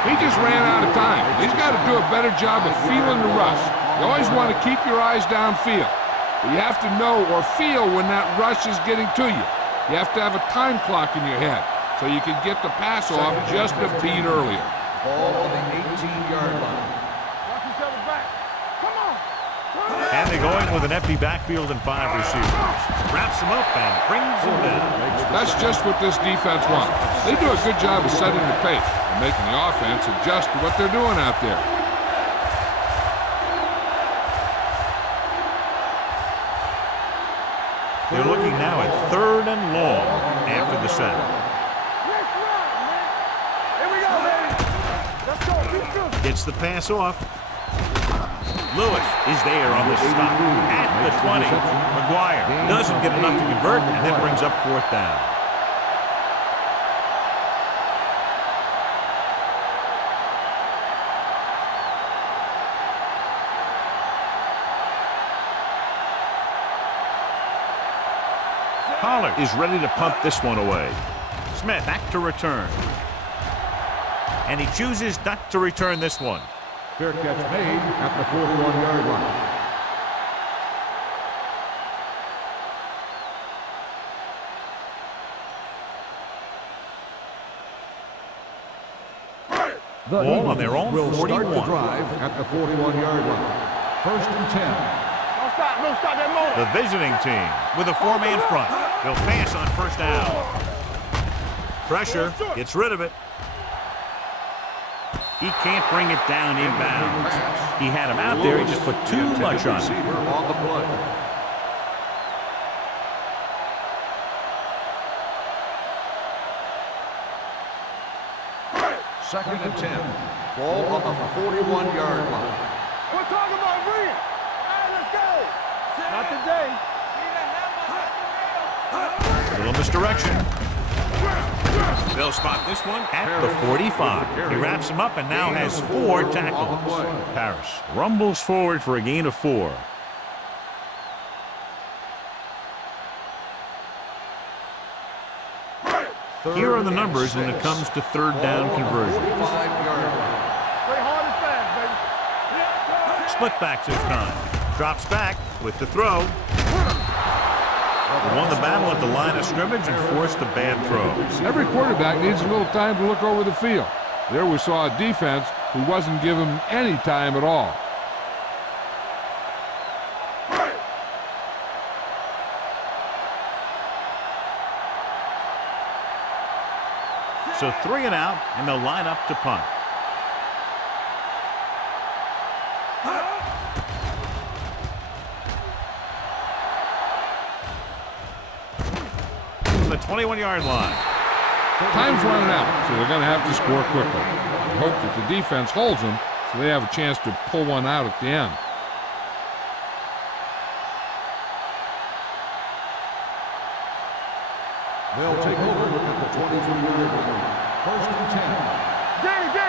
He just ran out of time. He's got to do a better job of feeling the rush. You always want to keep your eyes downfield. But you have to know or feel when that rush is getting to you. You have to have a time clock in your head so you can get the pass off just a beat earlier. Ball on the 18-yard line. Watch each other back. Come on. And they go in with an empty backfield and 5 receivers. Wraps them up and brings them down. That's just what this defense wants. They do a good job of setting the pace and making the offense adjust to what they're doing out there. They're looking now at 3rd and long after the set. Let's run, man. Here we go, baby. Let's go. Keep shooting. Gets the pass off. Lewis is there on the stop at the 20. McGuire doesn't get enough to convert and then brings up 4th down. Pollard is ready to punt this one away. Smith back to return. And he chooses not to return this one. Fair catch made at the 41-yard line. The Ball on their own will 41. Start the drive at the 41-yard line. First and 10. Don't stop. Don't stop that motor. The visiting team with a 4-man front. They'll pass on 1st down. Pressure, gets rid of it. He can't bring it down inbounds. He had him out there, he just put too much on it. Receiver on the play. Second and 10. Ball on the 41-yard line. We're talking about bring it. All right, let's go. Not today. A little misdirection. They'll spot this one at the 45. He wraps him up and now has 4 tackles. Parrish rumbles forward for a gain of 4. Here are the numbers when it comes to 3rd down conversion. 45-yard line. Play hard and fast, baby. Split back this time. Drops back with the throw. They won the battle at the line of scrimmage and forced the bad throws. Every quarterback needs a little time to look over the field. There we saw a defense who wasn't given any time at all. So 3 and out, and they'll line up to punt. From the 21-yard line. Time's running out, so they're going to have to score quickly. I hope that the defense holds them so they have a chance to pull one out at the end. They'll take over at the 23-yard line. First and 10. Danny. There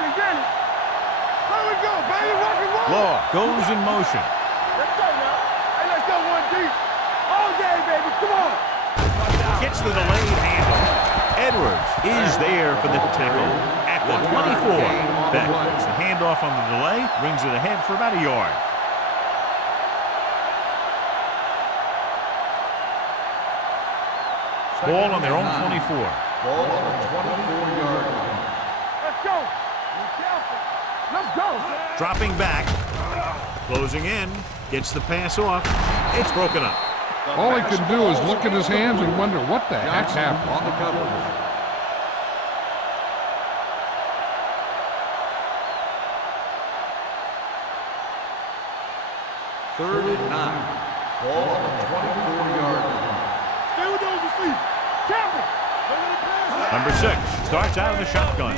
we go, baby. Rock and roll. Law goes in motion. Let's go now. Hey, let's go one deep. All day, baby. Come on. Gets the delayed handle. Edwards is there for the tackle at the 24. Beck gets the handoff on the delay, brings it ahead for about a yard. Ball on their own 24. Ball on the 24-yard line. Let's go. Be careful. Let's go. Dropping back. Closing in. Gets the pass off. It's broken up. All he can do is look at his hands and wonder what the heck Johnson happened. on the coverage. Third and 9. Ball on the 24-yard line. Stay with those receivers. Careful. Don't let it pass. Number 6 starts out of the shotgun.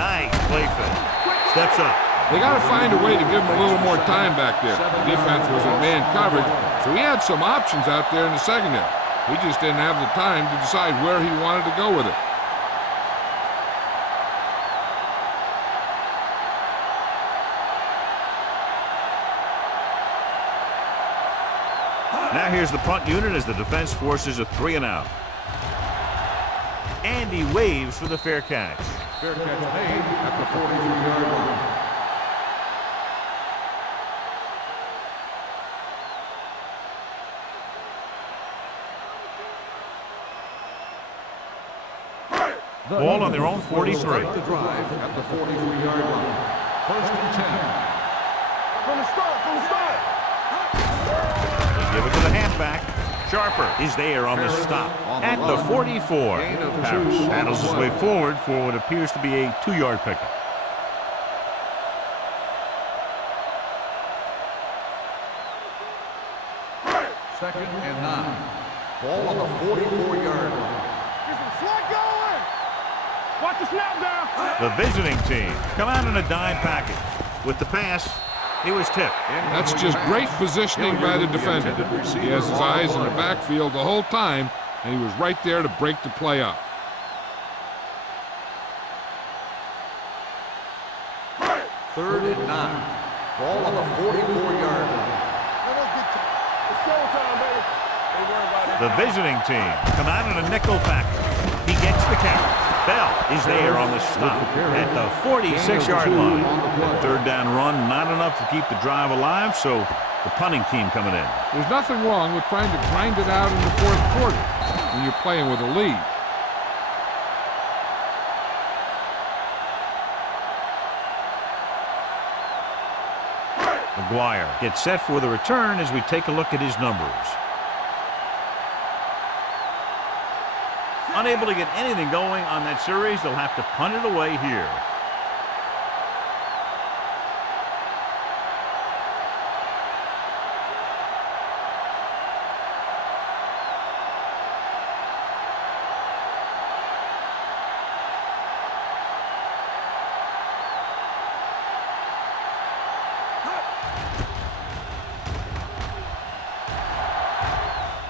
Nice play fake. Steps up. They got to find a way to give him a little more time back there. The defense was in man coverage, so he had some options out there in the secondary. He just didn't have the time to decide where he wanted to go with it. Now here's the punt unit as the defense forces a 3 and out. And he waves for the fair catch. Fair catch made at the 43-yard line. Ball on their own 43. Start the drive at the 43-yard line. First and 10. From the start. They give it to the halfback. Sharper is there on the stop at the 44. Harris paddles his way forward for what appears to be a 2-yard pickup. Second and 9. Ball on the 44-yard line. Get some slack going. Watch the snap down. The visiting team come out in a dime package. With the pass, he was tipped. That's just great positioning by the defender. He has his eyes in the backfield the whole time, and he was right there to break the play up. Third and 9. Ball on the 44-yard line. It's showtime, baby. Don't worry about it. The visiting team come out in a nickel package. He gets the carry. Bell is there on the stop at the 46-yard line. The third down run, not enough to keep the drive alive, so the punting team coming in. There's nothing wrong with trying to grind it out in the fourth quarter when you're playing with a lead. McGuire gets set for the return as we take a look at his numbers. Unable to get anything going on that series, they'll have to punt it away here.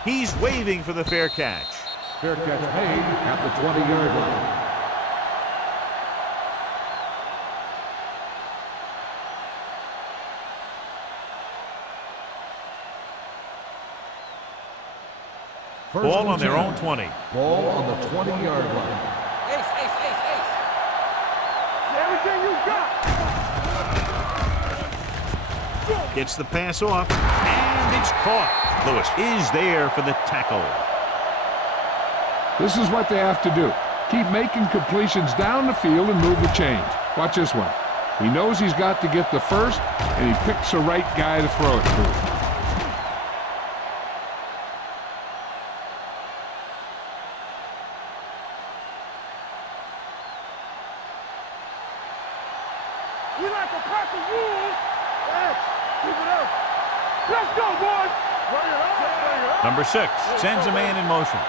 He's waving for the fair catch. Fair catch made at the 20-yard line. Ball on their own 20. Ball on the 20-yard line. Ace. Everything you got. Gets the pass off, and it's caught. Lewis is there for the tackle. This is what they have to do. Keep making completions down the field and move the chains. Watch this one. He knows he's got to get the first, and he picks the right guy to throw it to. We like to pack the rules. Keep it up. Let's go, boys. Bring it up. Number 6 sends a man in motion.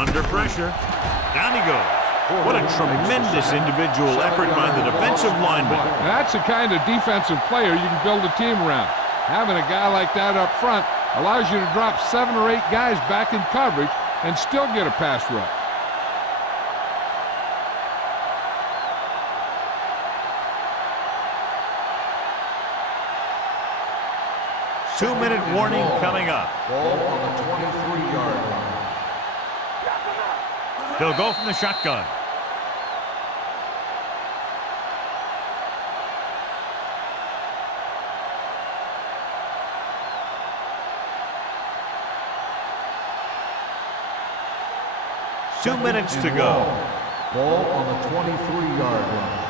Under pressure. Down he goes. What a tremendous individual effort by the defensive lineman. That's the kind of defensive player you can build a team around. Having a guy like that up front allows you to drop 7 or 8 guys back in coverage and still get a pass rush. Two-minute warning coming up. Ball on the 23-yard line. He'll go from the shotgun. Two minutes to go. Ball on the 23-yard line.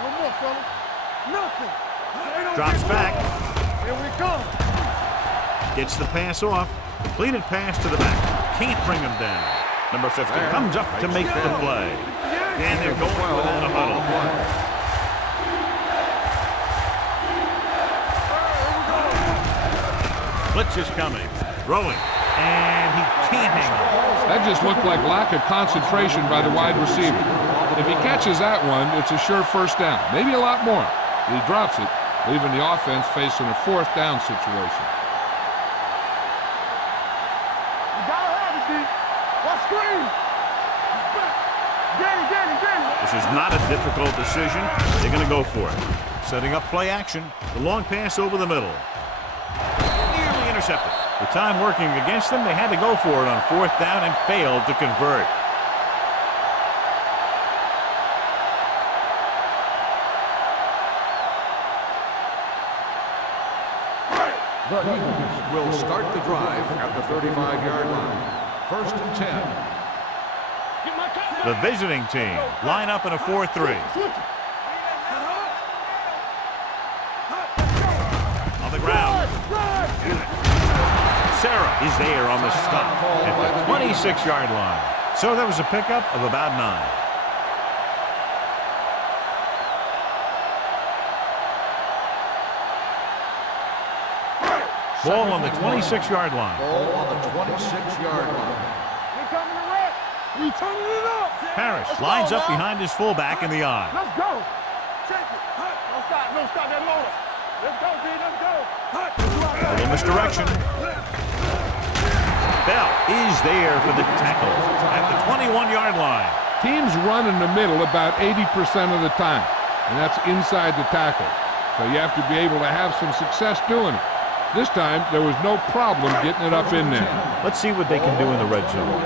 No more, fellas. Nothing. Drops back. Here we come. Gets the pass off. Completed pass to the back. Can't bring him down. Number 50 comes up to make the play. And they're going without a huddle. Blitz is coming. Throwing. And he can't hang on. That just looked like lack of concentration by the wide receiver. If he catches that one, it's a sure first down. Maybe a lot more. He drops it, leaving the offense facing a fourth down situation. You gotta have it, D. What screen? Get it. This is not a difficult decision. They're going to go for it. Setting up play action. The long pass over the middle. Nearly intercepted. The time working against them, they had to go for it on fourth down and failed to convert. The Eagles will start the drive at the 35-yard line. First and 10. The visiting team line up in a 4-3. On the ground. Sarah is there on the stop at the 26-yard line. So that was a pickup of about 9. Ball on the 26-yard line. Ball on the 26-yard line. We're coming to wreck. We turning it up. Harris lines up behind his fullback in the eye. Let's go. Check it. No stop that motor. Let's go, D. Let's go. A little misdirection. Bell is there for the tackle at the 21-yard line. Teams run in the middle about 80% of the time, and that's inside the tackle. So you have to be able to have some success doing it. This time, there was no problem getting it up in there. Let's see what they can do in the red zone.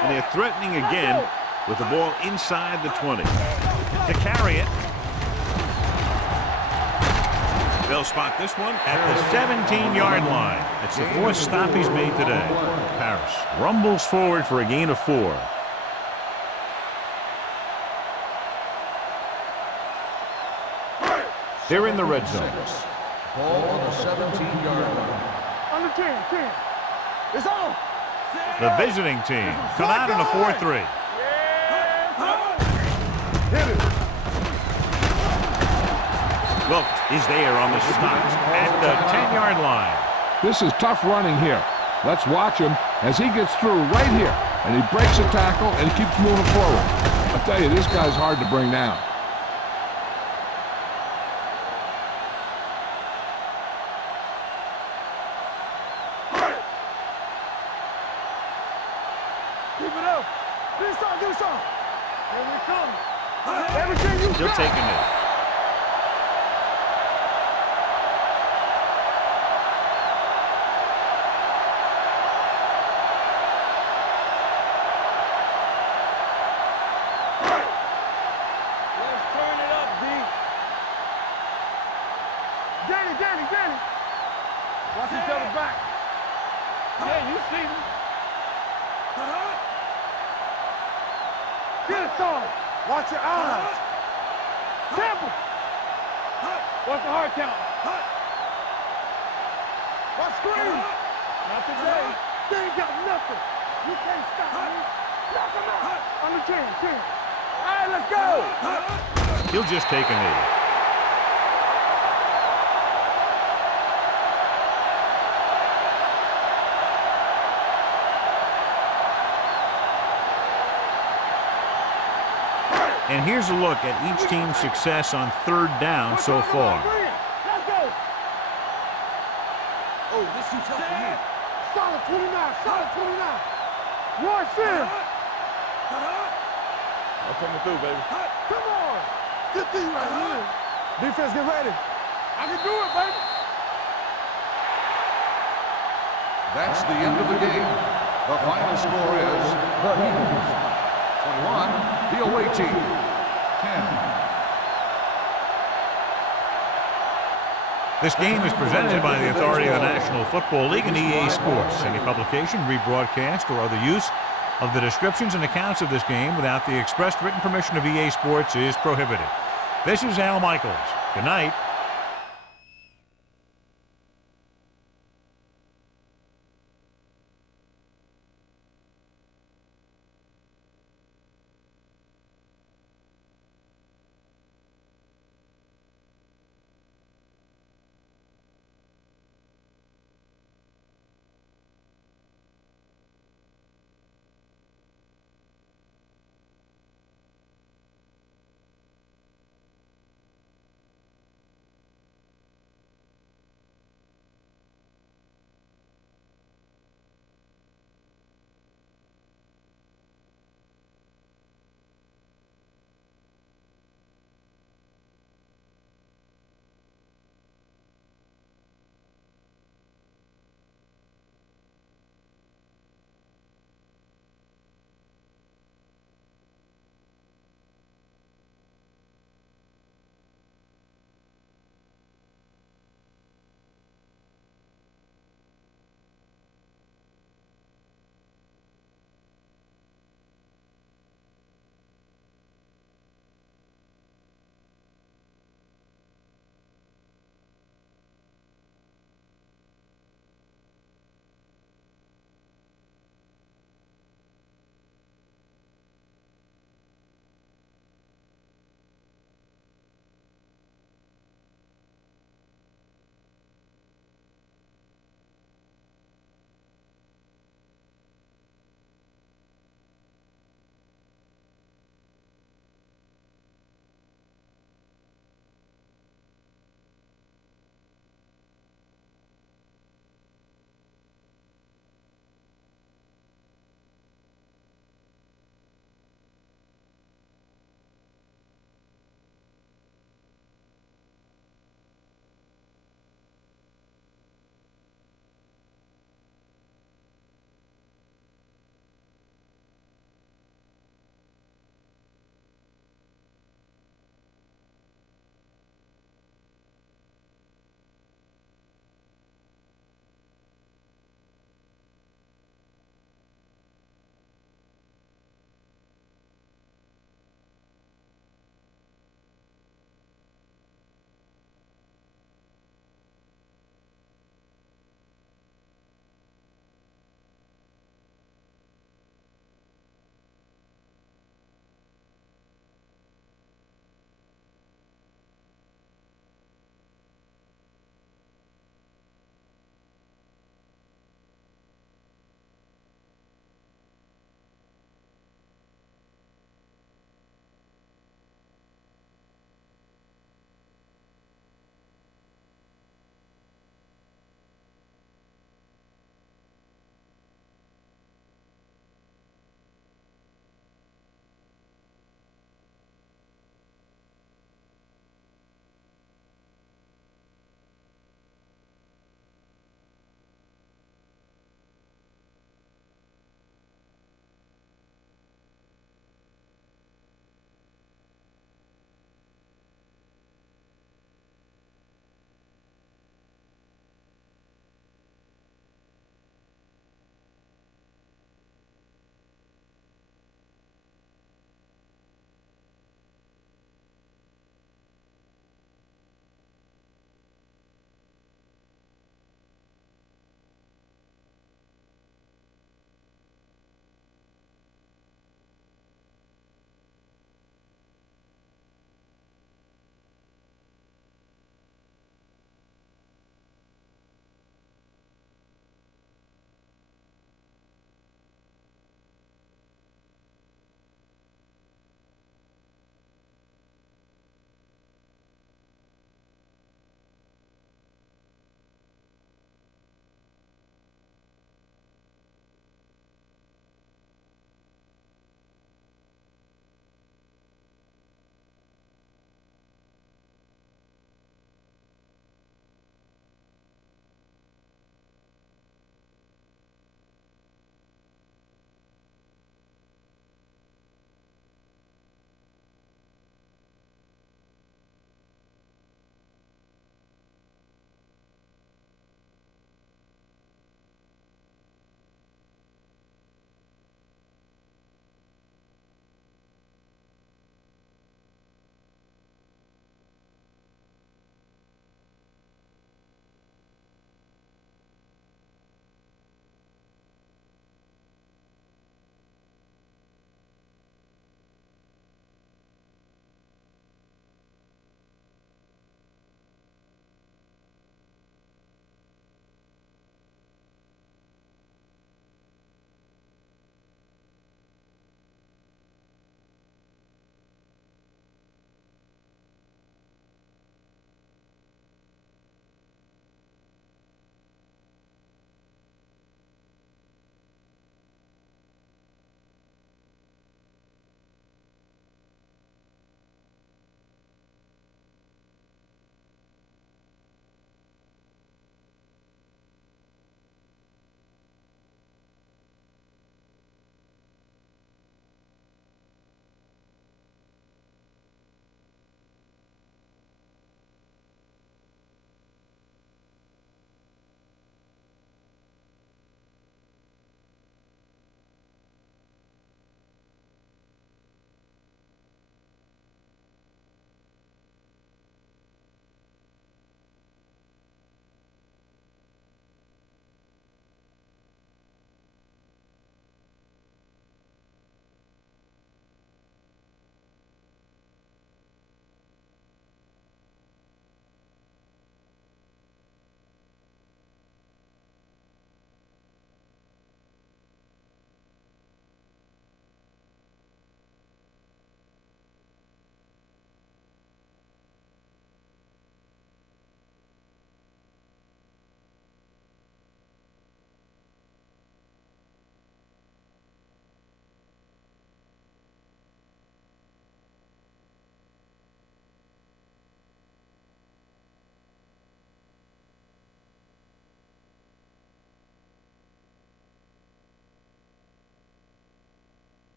And they're threatening again with the ball inside the 20. To carry it. They'll spot this one at the 17-yard line. It's the 4th stop he's made today. Harris rumbles forward for a gain of 4. They're in the red zone. Ball on the 17-yard line. Under 10. It's on. The visiting team come out in a 4-3. Hit it. Wilkes is there on the stop at the 10-yard line. This is tough running here. Let's watch him as he gets through right here, and he breaks a tackle and keeps moving forward. I'll tell you, this guy's hard to bring down. Keep it up. Do something. Here we come. Everything you He'll got. take a knee. Let's turn it up, D. Danny. Watch each other back. Yeah, you see me. Get it, son. Watch your eyes. Temple. What's the hard count? What screen? Not today. They ain't got nothing. You can't stop me. Knock him out. On the 10. All right, let's go. He'll just take a knee. And here's a look at each team's success on 3rd down so far. Let's go. Oh, this is tough for me. Solid 29. One sin. I'm coming through, baby. Come on. Good thing right here. Defense, get ready. I can do it, baby. That's the end of the game. The final score is the Eagles 21, the away team 10. This game is presented by the authority of the National Football League and EA Sports. Any publication, rebroadcast, or other use of the descriptions and accounts of this game without the expressed written permission of EA Sports is prohibited. This is Al Michaels. Good night.